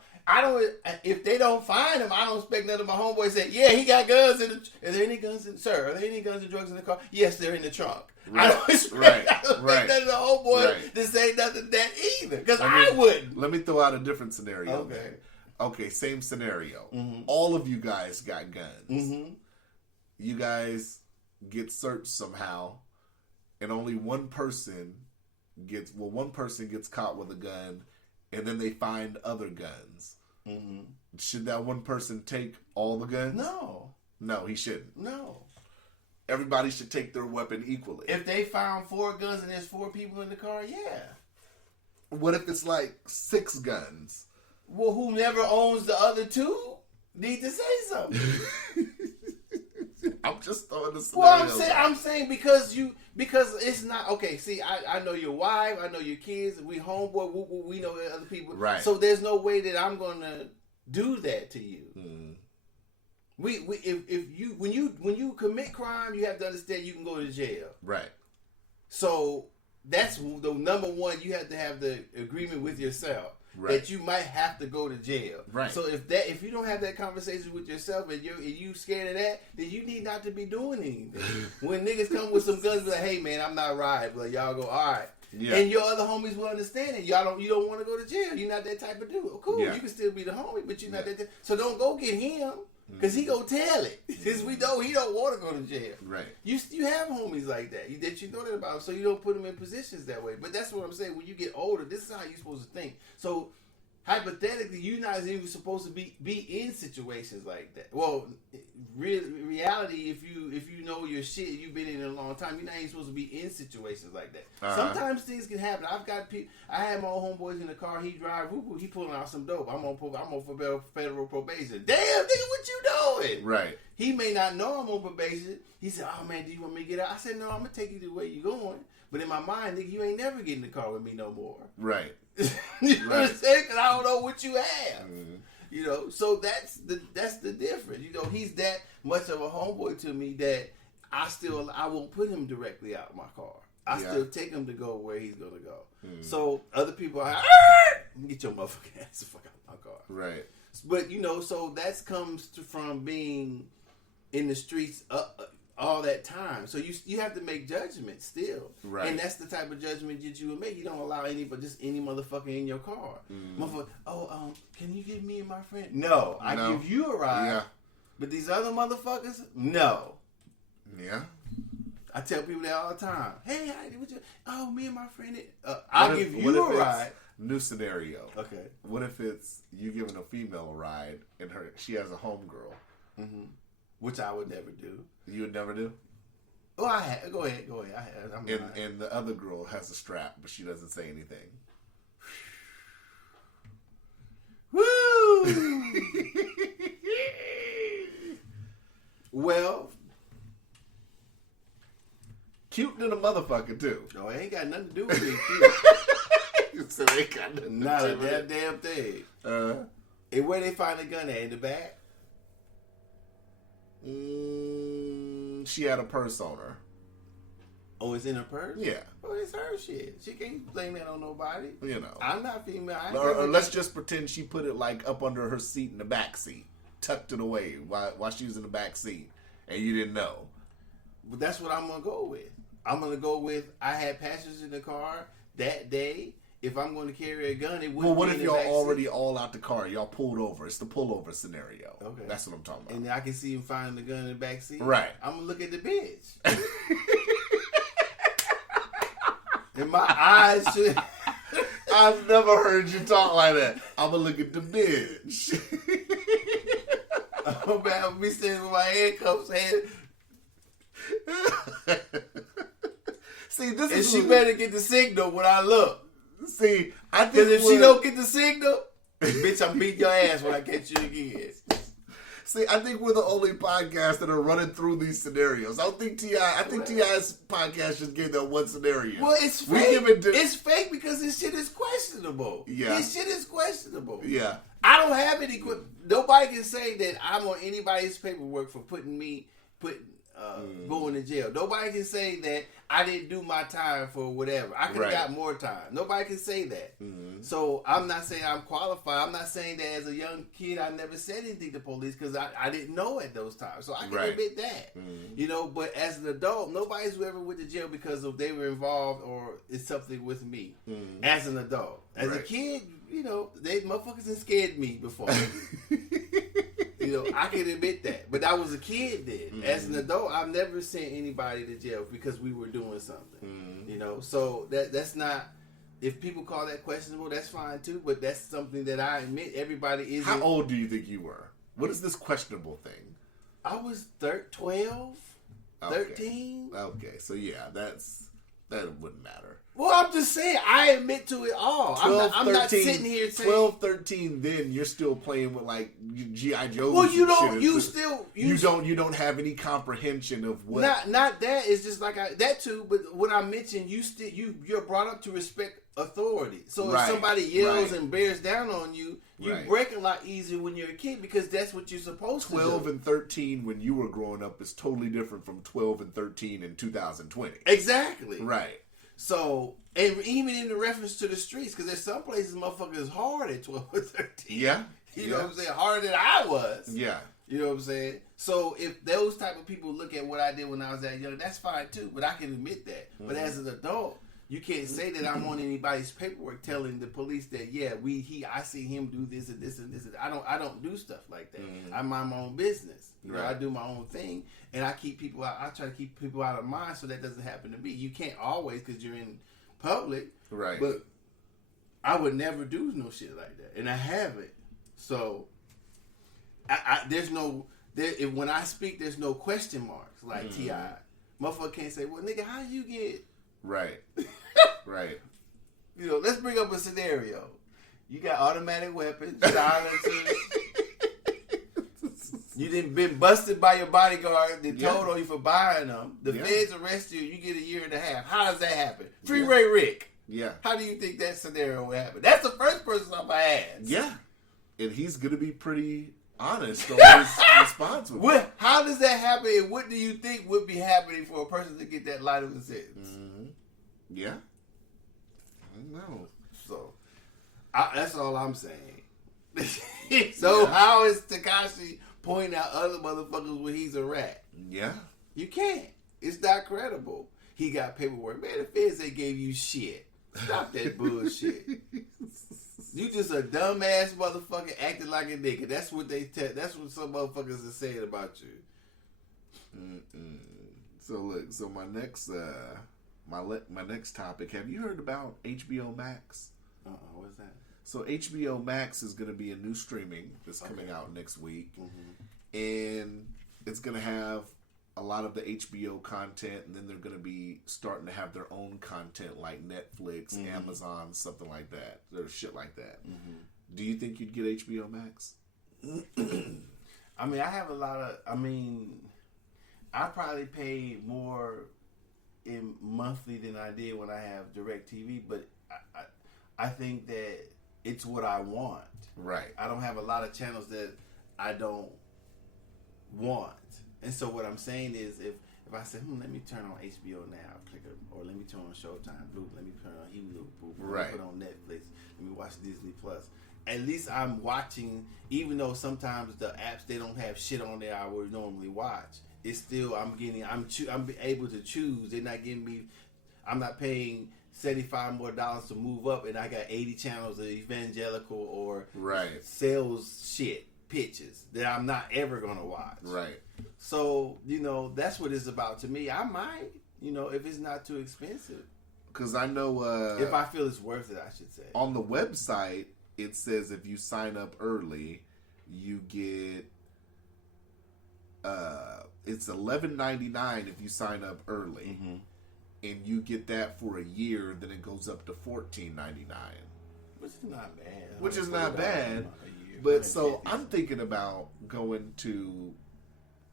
If they don't find them, I don't expect none of my homeboys say, yeah, he got guns in the, are there any guns in, sir, are there any guns and drugs in the car? Yes, they're in the trunk. Right. I don't expect none of the homeboys to say nothing to that either, because I wouldn't. Let me throw out a different scenario. Okay. Okay, same scenario. All of you guys got guns. You guys get searched somehow, and only one person gets caught with a gun, and then they find other guns. Should that one person take all the guns? No, he shouldn't. No. Everybody should take their weapon equally. If they found 4 guns and there's 4 people in the car, yeah. What if it's like 6 guns? Well, whomever owns the other 2 need to say something. I'm just throwing the scenario. Well, I'm saying because it's not okay. See, I know your wife, I know your kids. We homeboy, we know other people. Right. So there's no way that I'm gonna do that to you. When you commit crime, you have to understand you can go to jail. Right. So that's the number one. You have to have the agreement with yourself. that you might have to go to jail. Right. So if you don't have that conversation with yourself and you scared of that, then you need not to be doing anything. When niggas come with some guns, be like, hey man, I'm not riding. But y'all go, all right. Yeah. And your other homies will understand it. You don't want to go to jail. You're not that type of dude. Cool. Yeah. You can still be the homie, but you're not that. So don't go get him. Because he gonna tell it. Because we know he don't want to go to jail. Right. You have homies like that you know that about, so you don't put them in positions that way. But that's what I'm saying. When you get older, this is how you're supposed to think. So hypothetically, you're not even supposed to be in situations like that. Well, reality, if you know your shit, you've been in it a long time, you're not even supposed to be in situations like that. Sometimes things can happen. I've got people. I had my old homeboys in the car. He drive. He pulling out some dope. I'm on federal probation. Damn, nigga, what you doing? Right. He may not know I'm on probation. He said, "Oh man, do you want me to get out?" I said, "No, I'm gonna take you the way you going." But in my mind, nigga, you ain't never get in the car with me no more. Right. You know what I'm saying? Because I don't know what you have. Mm-hmm. You know, so that's the difference. You know, he's that much of a homeboy to me that I won't put him directly out of my car. I still take him to go where he's gonna go. Mm-hmm. So other people are get your motherfucking ass the fuck out of my car. Right. But you know, so that comes from being in the streets all that time. So you have to make judgments still. Right. And that's the type of judgment that you would make. You don't allow any motherfucker in your car. Motherfucker, can you give me and my friend? No. I give you a ride. Yeah. But these other motherfuckers, no. Yeah. I tell people that all the time. Hey, me and my friend, I'll give you a ride. New scenario. Okay. What if it's you giving a female a ride and she has a homegirl? Mm-hmm. Which I would never do. You would never do? Oh, I had. Go ahead. And the other girl has a strap, but she doesn't say anything. Woo! Well, cute than a motherfucker too. No, it ain't got nothing to do with being cute. So it ain't got nothing not to do with damn thing. And where they find the gun at? In the back? She had a purse on her. Oh, it's in her purse? Yeah. Well, it's her shit. She can't blame that on nobody. You know. I'm not female. Or let's just pretend she put it like up under her seat in the back seat. Tucked it away while she was in the back seat. And you didn't know. But that's what I'm going to go with. I'm going to go with I had passengers in the car that day. If I'm going to carry a gun, it wouldn't. Well, what if y'all already all out the car? Y'all pulled over. It's the pullover scenario. Okay, that's what I'm talking about. And I can see him finding the gun in the back seat. Right. I'm gonna look at the bitch. And my eyes should. I've never heard you talk like that. I'm gonna look at the bitch. I'm gonna be sitting with my handcuffs and. See, this and is. She better get the signal when I look. See, I think because if she don't get the signal, bitch, I'm beating your ass when I catch you again. See, I think we're the only podcast that are running through these scenarios. I don't think T.I. I think T.I.'s podcast just gave that one scenario. Well, it's fake. It's fake because this shit is questionable. Yeah, this shit is questionable. Yeah, I don't have any. Nobody can say that I'm on anybody's paperwork for going to jail. Nobody can say that I didn't do my time for whatever. I could have got more time. Nobody can say that. Mm-hmm. So I'm not saying I'm qualified. I'm not saying that as a young kid I never said anything to police because I didn't know at those times. So I can admit that. Mm-hmm. You know, but as an adult, nobody's ever went to jail because of they were involved or it's something with me. Mm-hmm. As an adult. As a kid, you know, they motherfuckers have scared me before. You know, I can admit that. But I was a kid then. Mm-hmm. As an adult, I've never sent anybody to jail because we were doing something. Mm-hmm. You know, so that's not... If people call that questionable, that's fine too. But that's something that I admit everybody isn't... How old do you think you were? What is this questionable thing? I was 12, 13. Okay, so yeah, that wouldn't matter. Well, I'm just saying, I admit to it all. 12, I'm not sitting here saying... 12, 13, then you're still playing with, like, G.I. Joe. Well, you don't... You don't have any comprehension of what... Not that. It's just like... that too, but when I mentioned, you're brought up to respect authority. So if somebody yells and bears down on you, you break a lot easier when you're a kid because that's what you're supposed to do. 12 and 13 when you were growing up is totally different from 12 and 13 in 2020. Exactly. Right. So, and even in the reference to the streets, because there's some places motherfuckers is hard at 12 or 13. Yeah. You know what I'm saying? Harder than I was. Yeah. You know what I'm saying? So if those type of people look at what I did when I was that young, that's fine too. But I can admit that. But as an adult, you can't say that I'm on anybody's paperwork telling the police that I see him do this and this and this. I don't do stuff like that. I mind my own business. You know, I do my own thing, and I keep people out. I try to keep people out of mind so that doesn't happen to me. You can't always because you're in public, right? But I would never do no shit like that, and I haven't. So when I speak, there's no question marks like T.I. Motherfucker can't say, well, nigga, how you get... Right. Right. You know, let's bring up a scenario. You got automatic weapons, silencers. You done been busted by your bodyguard. They told on you for buying them. The feds arrest you. You get 1.5 years. How does that happen? Free Ray Rick. Yeah. How do you think that scenario would happen? That's the first person on my ass. Yeah. And he's going to be pretty honest on his response with it. How does that happen, and what do you think would be happening for a person to get that light of a sentence? Yeah. I know. So, that's all I'm saying. So, how is Tekashi pointing out other motherfuckers when he's a rat? Yeah. You can't. It's not credible. He got paperwork. Man, the feds, they gave you shit. Stop that bullshit. You just a dumbass motherfucker acting like a nigga. That's what that's what some motherfuckers are saying about you. So look, so my next my next topic. Have you heard about HBO Max? What's that? So HBO Max is going to be a new streaming that's coming out next week, and it's going to have a lot of the HBO content, and then they're going to be starting to have their own content like Netflix, Amazon, something like that. There's shit like that. Do you think you'd get HBO Max? I mean, I have a lot of. I mean, I probably pay more in monthly than I did when I have DirecTV, but I think that it's what I want. Right. I don't have a lot of channels that I don't want. And so what I'm saying is, if I say, let me turn on HBO now, or let me turn on Showtime, let me turn on Hulu, let me put on Netflix, let me watch Disney Plus. At least I'm watching, even though sometimes the apps, they don't have shit on there I would normally watch. It's still I'm able to choose. They're not giving me. I'm not paying $75 more to move up, and I got 80 channels of evangelical or sales shit pitches that I'm not ever gonna watch. Right. So, that's what it's about to me. I might, if it's not too expensive. Because I know... if I feel it's worth it, I should say. On the website, it says if you sign up early, you get... it's $11.99 if you sign up early. And you get that for a year, then it goes up to $14.99. Which is not bad. Which is not bad. But so I'm thinking about going to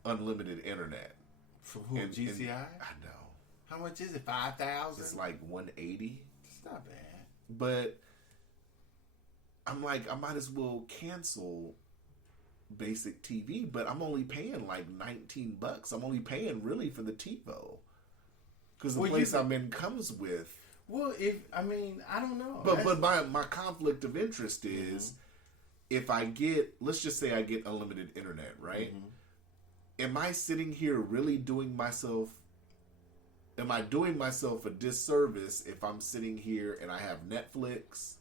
unlimited internet. From who? GCI? I know. How much is it? $5,000? It's like $180. It's not bad. But I'm like, I might as well cancel basic TV, but I'm only paying like $19. I'm only paying really for the TiVo. Because the place I'm in comes with. Well, I don't know. But my conflict of interest is if I get, let's just say I get unlimited internet, right? Am I sitting here really doing myself a disservice if I'm sitting here and I have Netflix,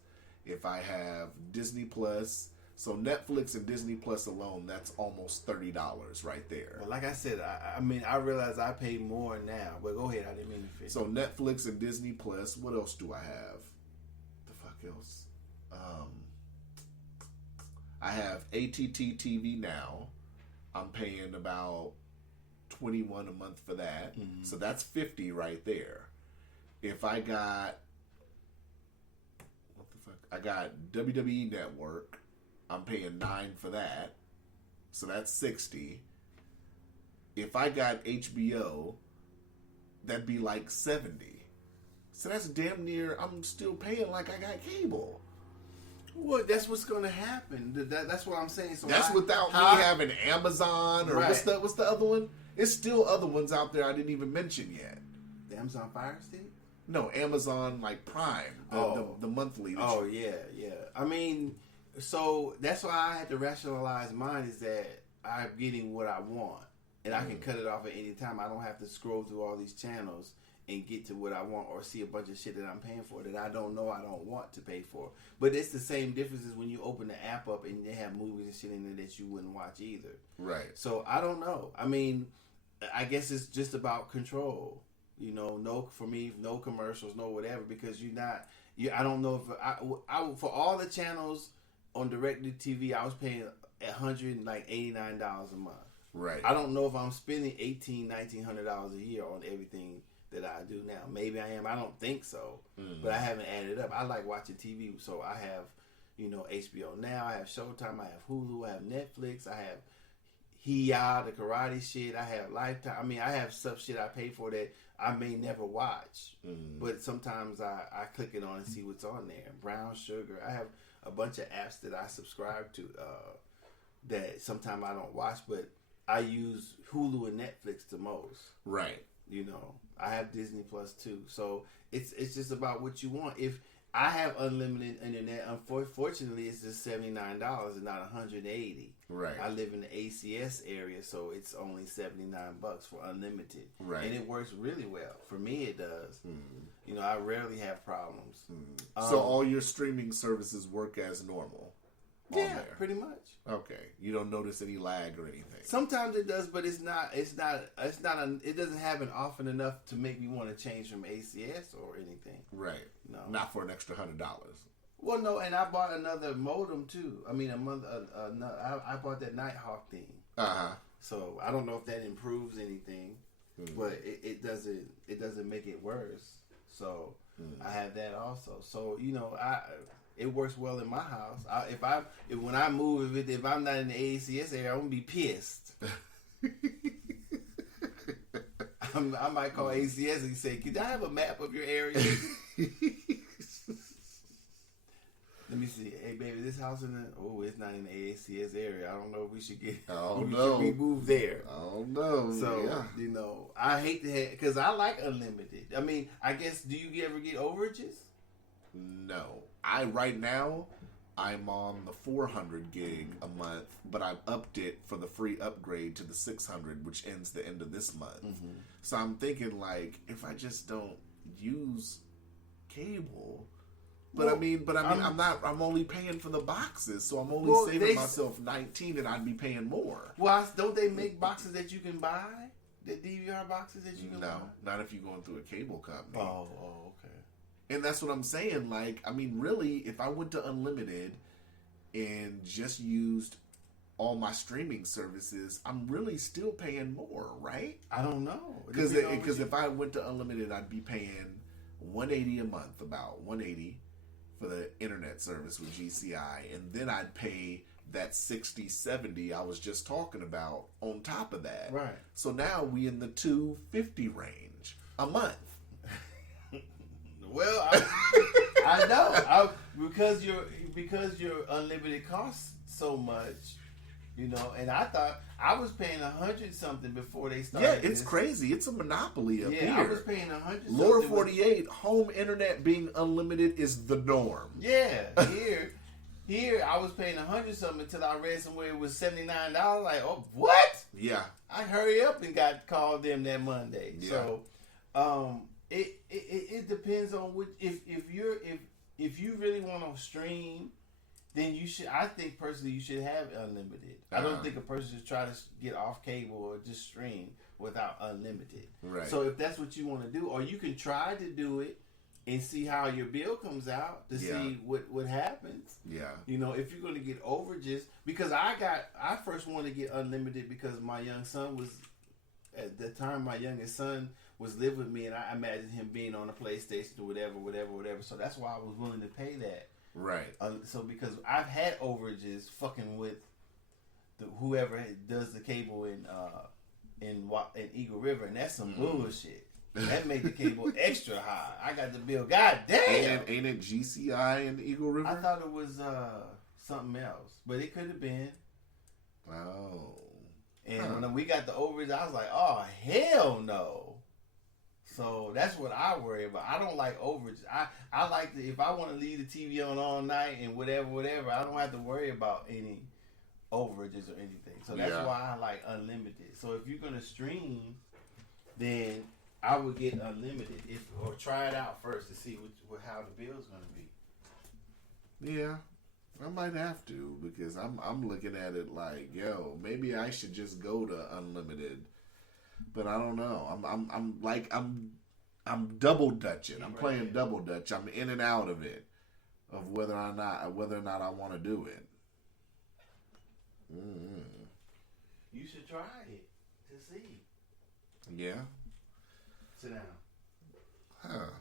if I have Disney Plus? So Netflix and Disney Plus alone, that's almost $30 right there. Well, like I said, I realize I pay more now. But go ahead, I didn't mean to fit. So Netflix and Disney Plus, what else do I have? The fuck else? I have ATT TV now. I'm paying about $21 a month for that. So that's $50 right there. If I got, I got WWE Network. I'm paying $9 for that. So that's $60. If I got HBO, that'd be like $70. So that's damn near, I'm still paying like I got cable. Well, that's what's going to happen. That's what I'm saying. So that's without me having Amazon or what's the other one? It's still other ones out there I didn't even mention yet. The Amazon Fire Stick? No, Amazon like Prime, the monthly. Oh yeah. I mean, so that's why I had to rationalize mine is that I'm getting what I want, and I can cut it off at any time. I don't have to scroll through all these channels and get to what I want or see a bunch of shit that I'm paying for that I don't know I don't want to pay for. But it's the same difference as when you open the app up and they have movies and shit in there that you wouldn't watch either. Right. So I don't know. I mean, I guess it's just about control. You know, no, for me, no commercials, no whatever, because I don't know if I for all the channels on DirecTV, I was paying $189 a month. Right. I don't know if I'm spending $1,900 a year on everything that I do now. Maybe I am. I don't think so, but I haven't added up. I like watching TV, so I have, HBO Now. I have Showtime. I have Hulu. I have Netflix. I have Hiya, the karate shit. I have Lifetime. I mean, I have stuff shit I pay for that I may never watch, but sometimes I click it on and see what's on there. Brown Sugar. I have a bunch of apps that I subscribe to that sometimes I don't watch, but I use Hulu and Netflix the most. Right. I have Disney Plus too. So it's just about what you want. If I have unlimited internet, unfortunately, it's just $79 and not $180. Right. I live in the ACS area, so it's only $79 for unlimited. Right. And it works really well. For me, it does. I rarely have problems. So all your streaming services work as normal? Yeah, pretty much. Okay. You don't notice any lag or anything? Sometimes it does, but it doesn't happen often enough to make me want to change from ACS or anything. Right. No. Not for an extra $100. Well, no, and I bought another modem too. I mean, I bought that Nighthawk thing. So I don't know if that improves anything, but it doesn't make it worse. So I have that also. So it works well in my house. When I move, if I'm not in the ACS area, I'm gonna be pissed. I might call ACS and say, "Can I have a map of your area?" Let me see. Hey, baby, this house it's not in the ACS area. I don't know if we should get. Should we move there? Oh no. So I hate to have because I like unlimited. I mean, I guess do you ever get overages? No. Right now I'm on the 400 gig a month, but I've upped it for the free upgrade to the 600, which ends the end of this month. So I'm thinking if I just don't use cable. But I'm only paying for the boxes, so I'm only saving myself $19, and I'd be paying more. Well, don't they make boxes that you can buy? The DVR boxes that you can buy? No, not if you're going through a cable company. Oh, okay. And that's what I'm saying. Really, if I went to unlimited and just used all my streaming services, I'm really still paying more, right? I don't know. Because if I went to unlimited, I'd be paying $180 a month, about $180 for the internet service with GCI, and then I'd pay that $60-$70 I was just talking about on top of that. Right. So now we in the $250 range a month. Well, I know because your unlimited costs so much, and I thought I was paying $100 something before they started. Yeah, it's crazy. It's a monopoly up here. I was paying $100. Lower 48 home internet being unlimited is the norm. Yeah, here I was paying $100 something until I read somewhere it was $79. Like, oh, what? Yeah, I hurry up and called them that Monday. Yeah. So, it depends on what if you really want to stream, then you should. I think personally you should have unlimited. I don't think a person should try to get off cable or just stream without unlimited. Right. So if that's what you want to do, or you can try to do it and see how your bill comes out to see what happens. Yeah. If you're going to get overages, because I first wanted to get unlimited because my young son was at the time my youngest son was living with me, and I imagined him being on a PlayStation or whatever. So that's why I was willing to pay that. Right. So because I've had overages fucking with whoever does the cable in Eagle River, and that's some bullshit. That made the cable extra high. I got the bill. God damn. Ain't it GCI in Eagle River? I thought it was something else, but it could have been. Oh. And when we got the overage, I was like, oh hell no. So that's what I worry about. I don't like overage. I like to, if I want to leave the TV on all night and whatever, I don't have to worry about any overages or anything. So that's why I like unlimited. So if you're gonna stream, then I would get unlimited or try it out first to see how the bill's gonna be. Yeah, I might have to because I'm looking at it like, yo, maybe I should just go to unlimited, but I don't know. I'm double dutching. I'm playing double dutch. I'm in and out of it, of whether or not I want to do it. Mm-hmm. You should try it to see. Yeah. Sit down. Huh.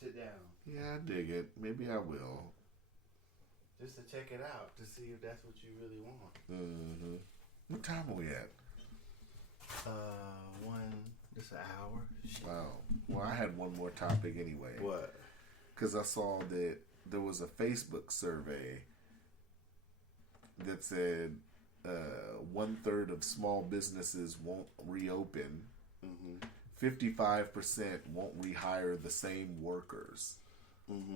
Sit down. Yeah, I dig it. Maybe I will. Just to check it out to see if that's what you really want. Mm-hmm. What time are we at? Just an hour. Wow. Well, I had one more topic anyway. What? Because I saw that there was a Facebook survey that said 1/3 of small businesses won't reopen. 55% won't rehire the same workers.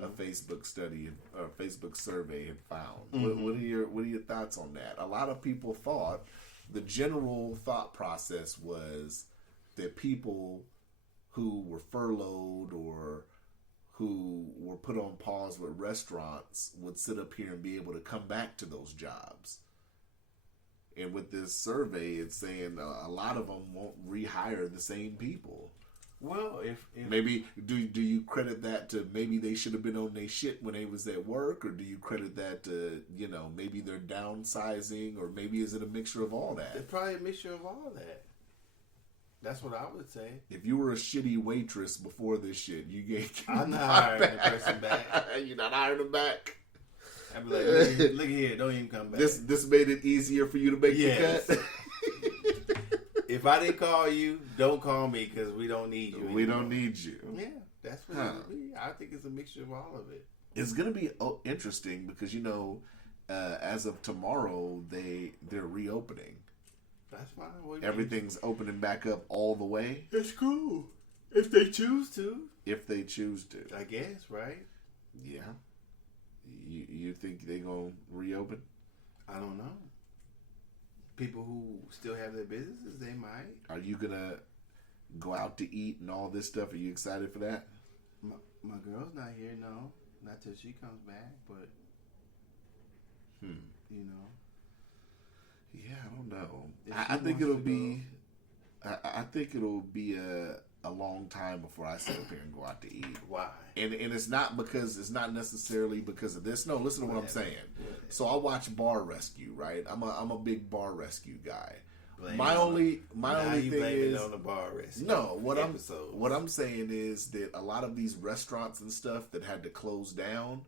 A Facebook survey had found. What are your thoughts on that? A lot of people thought the general thought process was that people who were furloughed or who were put on pause with restaurants would sit up here and be able to come back to those jobs. And with this survey, it's saying a lot of them won't rehire the same people. Well, if maybe do you credit that to maybe they should have been on their shit when they was at work, or do you credit that to maybe they're downsizing, or maybe is it a mixture of all that? It's probably a mixture of all that. That's what I would say. If you were a shitty waitress before this shit, I'm not hiring the person back. You're not hiring them back. I'd be like, look here, don't even come back. This made it easier for you to make the cut. If I didn't call you, don't call me because we don't need you anymore. We don't need you. Yeah, that's what it would be. I think it's a mixture of all of it. It's going to be interesting because, as of tomorrow, they're reopening. That's fine. Everything's opening back up all the way. That's cool. If they choose to. If they choose to. I guess, right? Yeah. You think they're going to reopen? I don't know. People who still have their businesses, they might. Are you going to go out to eat and all this stuff? Are you excited for that? My girl's not here, no. Not till she comes back, but, Yeah, I don't know. I think it'll be... I think it'll be a long time before I sit up here and go out to eat. Why? And it's not necessarily because of this. No, listen to what I'm saying. So I watch Bar Rescue, right? I'm a big Bar Rescue guy. My only thing is on the Bar Rescue. No, what I'm saying is that a lot of these restaurants and stuff that had to close down,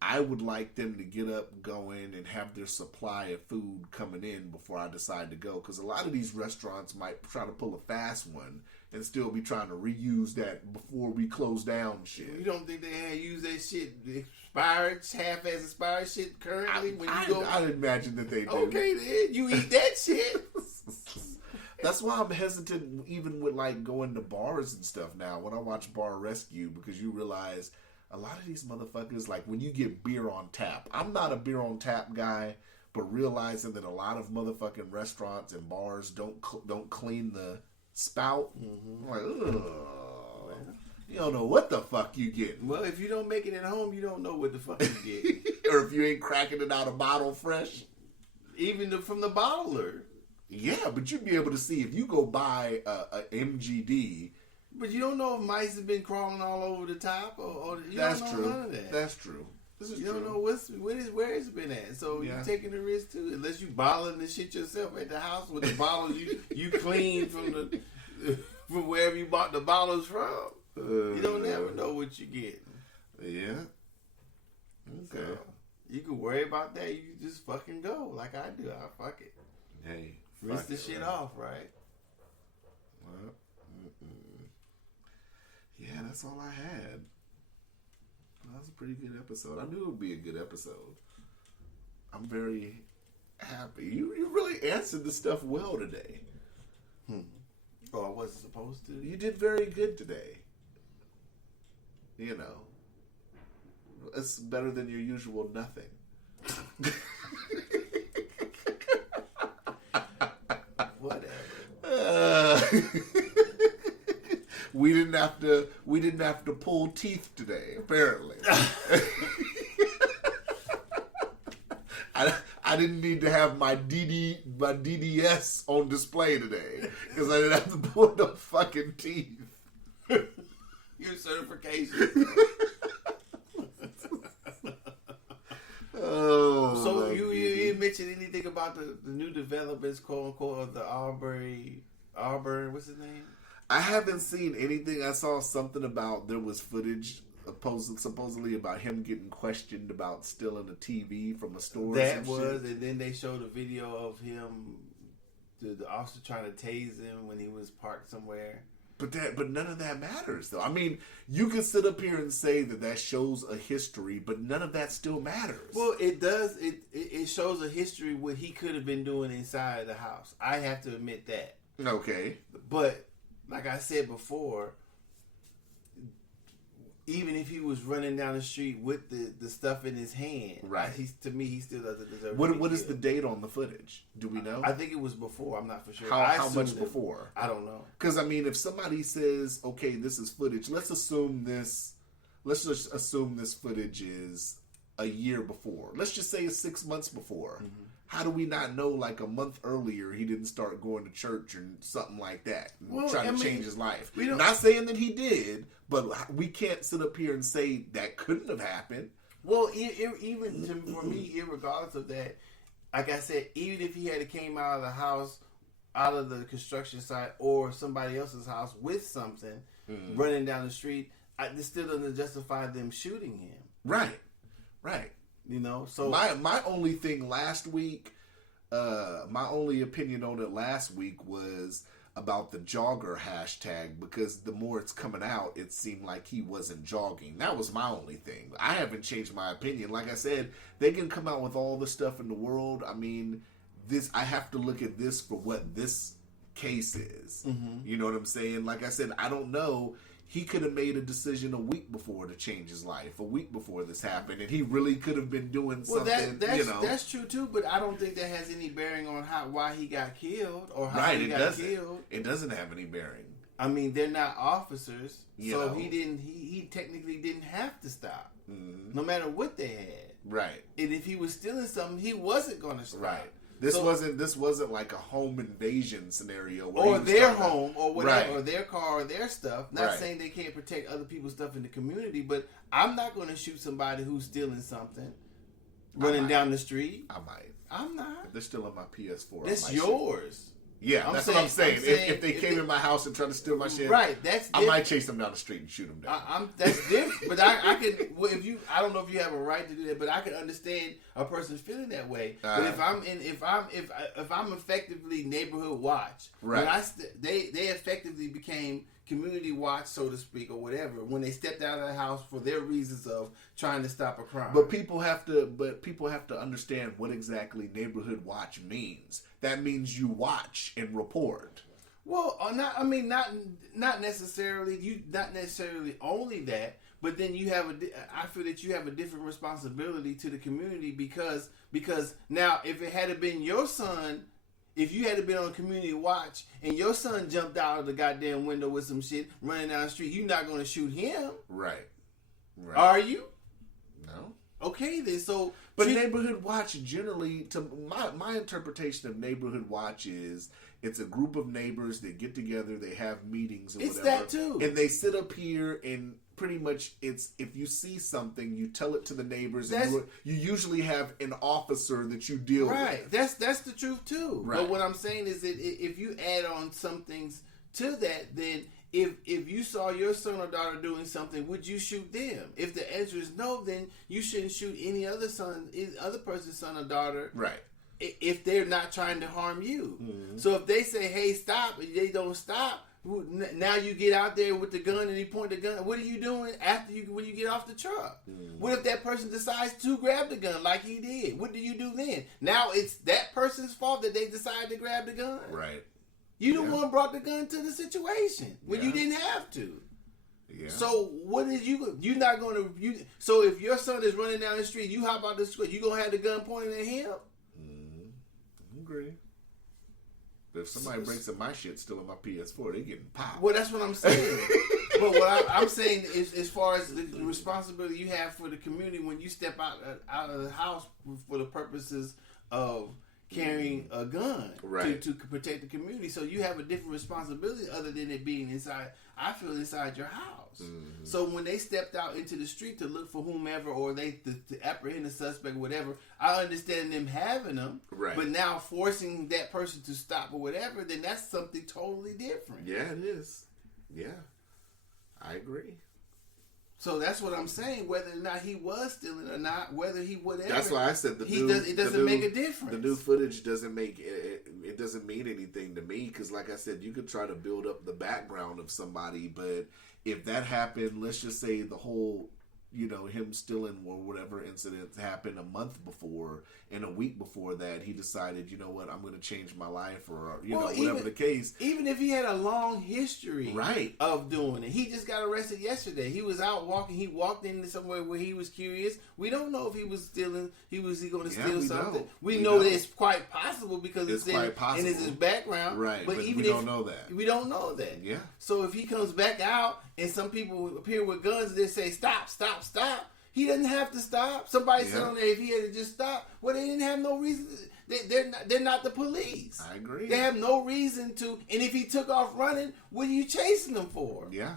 I would like them to get up, going, and have their supply of food coming in before I decide to go. Because a lot of these restaurants might try to pull a fast one and still be trying to reuse that before we close down shit. You don't think they had used that shit, half-ass expired shit currently? I'd imagine that they do. Okay, then. You eat that shit. That's why I'm hesitant even with going to bars and stuff now when I watch Bar Rescue, because you realize... a lot of these motherfuckers, when you get beer on tap, I'm not a beer on tap guy, but realizing that a lot of motherfucking restaurants and bars don't clean the spout, I'm like, ugh. You don't know what the fuck you get. Well, if you don't make it at home, you don't know what the fuck you get. Or if you ain't cracking it out of bottle fresh. Even from the bottler. Yeah, but you'd be able to see if you go buy a MGD... But you don't know if mice have been crawling all over the top, or you That's don't know true. none of that. That's true. This is you true. don't know where it's been at. So you're taking the risk too, unless you bottling the shit yourself at the house with the bottles you clean from wherever you bought the bottles from. You don't ever know what you get. Yeah. Okay. So, you can worry about that. You can just fucking go like I do. I fuck it. Hey, rinse the shit off, right? Well, yeah, that's all I had. That was a pretty good episode. I knew it would be a good episode. I'm very happy. You really answered the stuff well today. Oh, I wasn't supposed to. You did very good today. You know, it's better than your usual nothing. Whatever. We didn't have to pull teeth today. Apparently, I didn't need to have my DDS on display today because I didn't have to pull no fucking teeth. Your certification. Oh, so you didn't mention anything about the new developments, quote unquote, of the Auburn, what's his name? I haven't seen anything. I saw something about there was footage supposedly about him getting questioned about stealing a TV from a store. That was, and then they showed a video of him, the officer trying to tase him when he was parked somewhere. But none of that matters, though. I mean, you can sit up here and say that shows a history, but none of that still matters. Well, it does. It shows a history what he could have been doing inside the house. I have to admit that. Okay. But like I said before, even if he was running down the street with the stuff in his hand, right? To me, he still doesn't deserve. What is the date on the footage? Do we know? I think it was before. I'm not for sure. How much before? I don't know. Because I mean, if somebody says, "Okay, this is footage," let's just assume this footage is a year before. Let's just say it's 6 months before. Mm-hmm. How do we not know, like, a month earlier he didn't start going to church or something like that, trying to change his life? Not saying that he did, but we can't sit up here and say that couldn't have happened. Well, even for me, irregardless of that, like I said, even if he had came out of the house, out of the construction site, or somebody else's house with something, running down the street, this still doesn't justify them shooting him. Right. You know, so my only thing last week, my only opinion on it last week was about the jogger hashtag, because the more it's coming out, it seemed like he wasn't jogging. That was my only thing. I haven't changed my opinion. Like I said, they can come out with all the stuff in the world. I mean, I have to look at this for what this case is. Mm-hmm. You know what I'm saying? Like I said, I don't know. He could have made a decision a week before to change his life, a week before this happened, and he really could have been doing something. That's true too, but I don't think that has any bearing on why he got killed or how he got killed. It doesn't have any bearing. I mean, they're not officers, so he technically didn't have to stop, no matter what they had. Right. And if he was stealing something, he wasn't going to stop. Right. This wasn't like a home invasion scenario, or their home, or whatever, or their car, or their stuff. Not saying they can't protect other people's stuff in the community, but I'm not going to shoot somebody who's stealing something, running down the street. I might. I'm not. If they're still on my PS4. That's yours. Yeah, that's what I'm saying. If they came in my house and tried to steal my shit, right? I might chase them down the street and shoot them down. That's different. But I can. Well, I don't know if you have a right to do that, but I can understand a person feeling that way. But if I'm effectively neighborhood watch, right? They effectively became community watch, so to speak, or whatever, when they stepped out of the house for their reasons of trying to stop a crime. But people have to understand what exactly neighborhood watch means. That means you watch and report. Well, not necessarily. Not necessarily only that, but then you have I feel that you have a different responsibility to the community because now if it had been your son. If you had been on community watch and your son jumped out of the goddamn window with some shit running down the street, you're not going to shoot him. Right. Are you? No. Okay, then. But neighborhood watch generally, to my interpretation of neighborhood watch is it's a group of neighbors that get together, they have meetings and whatever. It's that too. And they sit up here and pretty much it's if you see something, you tell it to the neighbors, and you usually have an officer that you deal with. Right. That's the truth too. Right. But what I'm saying is that if you add on some things to that, then if you saw your son or daughter doing something, would you shoot them? If the answer is no, then you shouldn't shoot any other person's son or daughter. Right. If they're not trying to harm you. Mm-hmm. So if they say, hey, stop, and they don't stop, now you get out there with the gun and he point the gun. What are you doing when you get off the truck? Mm-hmm. What if that person decides to grab the gun like he did? What do you do then? Now it's that person's fault that they decide to grab the gun? Right. You the one brought the gun to the situation when you didn't have to. Yeah. So what is you're not going to so if your son is running down the street, you hop out the street, you gonna have the gun pointed at him? I agree. But if somebody breaks in my shit stealing my PS4, they getting popped. Well, that's what I'm saying. But what I'm saying is, as far as the responsibility you have for the community when you step out of the house for the purposes of carrying a gun to protect the community, so you have a different responsibility other than it being inside. I feel inside your house. So when they stepped out into the street to look for whomever, or to apprehend a suspect, or whatever, I understand them having them. Right. But now forcing that person to stop or whatever, then that's something totally different. Yeah, it is. Yeah, I agree. So that's what I'm saying. Whether or not he was stealing or not, whether he whatever. That's why I said it doesn't make a difference. The new footage doesn't make it doesn't mean anything to me because, like I said, you could try to build up the background of somebody, but if that happened, let's just say the whole, him stealing or whatever incident happened a month before, and a week before that, he decided, you know what, I'm going to change my life, or whatever the case. Even if he had a long history, of doing it, he just got arrested yesterday. He was out walking. He walked into somewhere where he was curious. We don't know if he was stealing. Was he going to steal something? We know that it's quite possible because it's in his background. Right, but even we don't know that. We don't know that. Yeah. So if he comes back out and some people appear with guns and they say, stop, stop, stop, he doesn't have to stop. Somebody said on there, if he had to just stop, well, they didn't have no reason. They're not the police. I agree. They have no reason to. And if he took off running, what are you chasing them for? Yeah.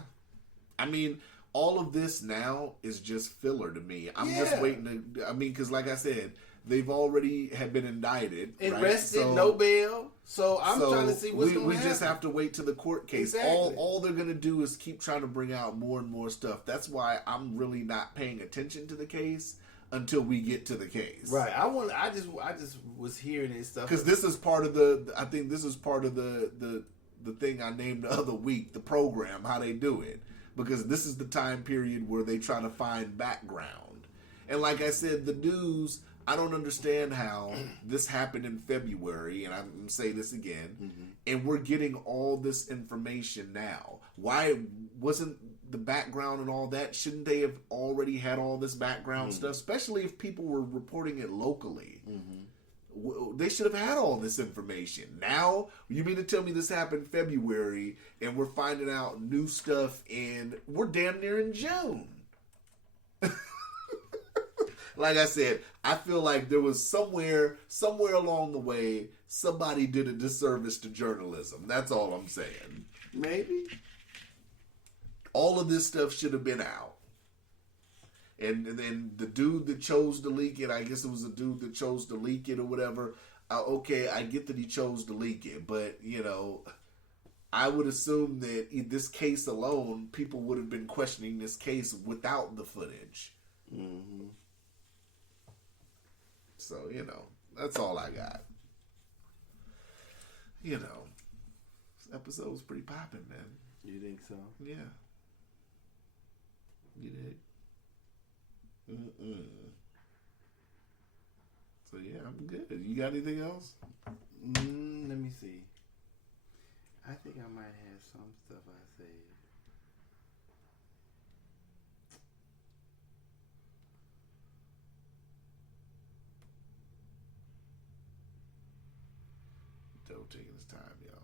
I mean, all of this now is just filler to me. I'm just waiting to, because like I said, they've already have been indicted. Arrested, no bail. So I'm trying to see what's going to happen. We just have to wait to the court case. Exactly. All they're going to do is keep trying to bring out more and more stuff. That's why I'm really not paying attention to the case until we get to the case. Right. I just was hearing this stuff. Because this is part of the thing I named the other week, the program, how they do it. Because this is the time period where they try to find background. And like I said, the news, I don't understand how this happened in February, and I'm going to say this again, and we're getting all this information now. Why wasn't the background and all that? Shouldn't they have already had all this background stuff, especially if people were reporting it locally? They should have had all this information. Now, you mean to tell me this happened February, and we're finding out new stuff we're damn near in June. Like I said, I feel like there was somewhere along the way, somebody did a disservice to journalism. That's all I'm saying. Maybe. All of this stuff should have been out. And then the dude that chose to leak it, I guess it was a dude that chose to leak it or whatever. Okay, I get that he chose to leak it, but, I would assume that in this case alone, people would have been questioning this case without the footage. So, that's all I got. This episode was pretty popping, man. You think so? Yeah. You did. So, yeah, I'm good. You got anything else? Let me see. I think I might have some stuff I saved. Joe taking his time, y'all.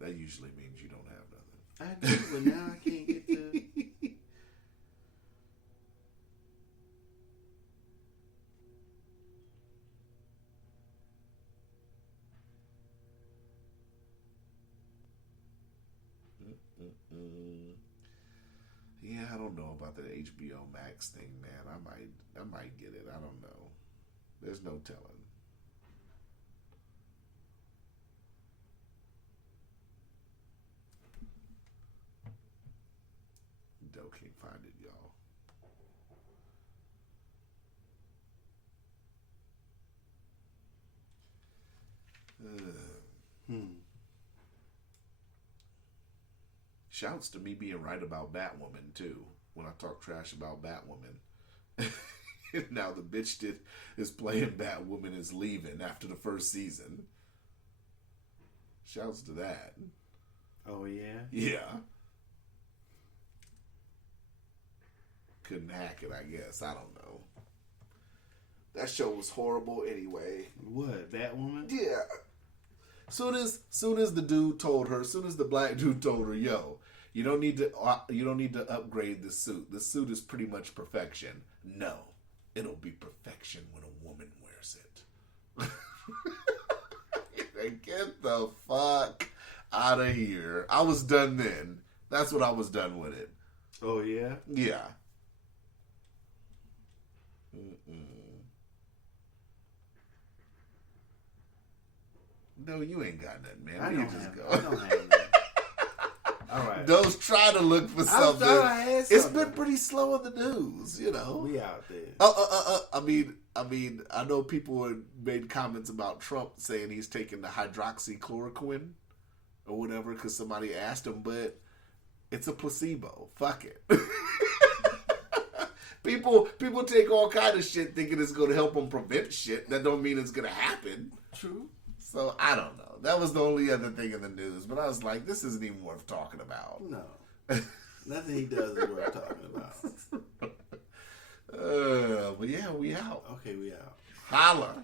That usually means you don't have nothing. I do, but now I can't get to. Yeah, I don't know about the HBO Max thing, man. I might get it. I don't know. There's no telling. Doe can't find it, y'all. Shouts to me being right about Batwoman too. When I talk trash about Batwoman. Now the bitch that is playing Batwoman is leaving after the first season. Shouts to that. Oh yeah? Yeah. Couldn't hack it, I guess. I don't know. That show was horrible anyway. What, Batwoman? Yeah. Soon as the dude told her, soon as the black dude told her, yo, you don't need to upgrade the suit. The suit is pretty much perfection. No. It'll be perfection when a woman wears it. Get the fuck out of here. I was done then. That's what I was done with it. Oh, yeah? Yeah. No, you ain't got nothing, man. I You don't just have go. I don't have nothing. All right. Those try to look for something. I had It's something. been pretty slow in the news, you know. We out there. I mean, I know people had made comments about Trump saying he's taking the hydroxychloroquine or whatever because somebody asked him, but it's a placebo. Fuck it. People take all kind of shit thinking it's going to help them prevent shit. That don't mean it's going to happen. True. So I don't know. That was the only other thing in the news. But I was like, this isn't even worth talking about. No. Nothing he does is worth talking about. But yeah, we out. Okay, we out. Holla.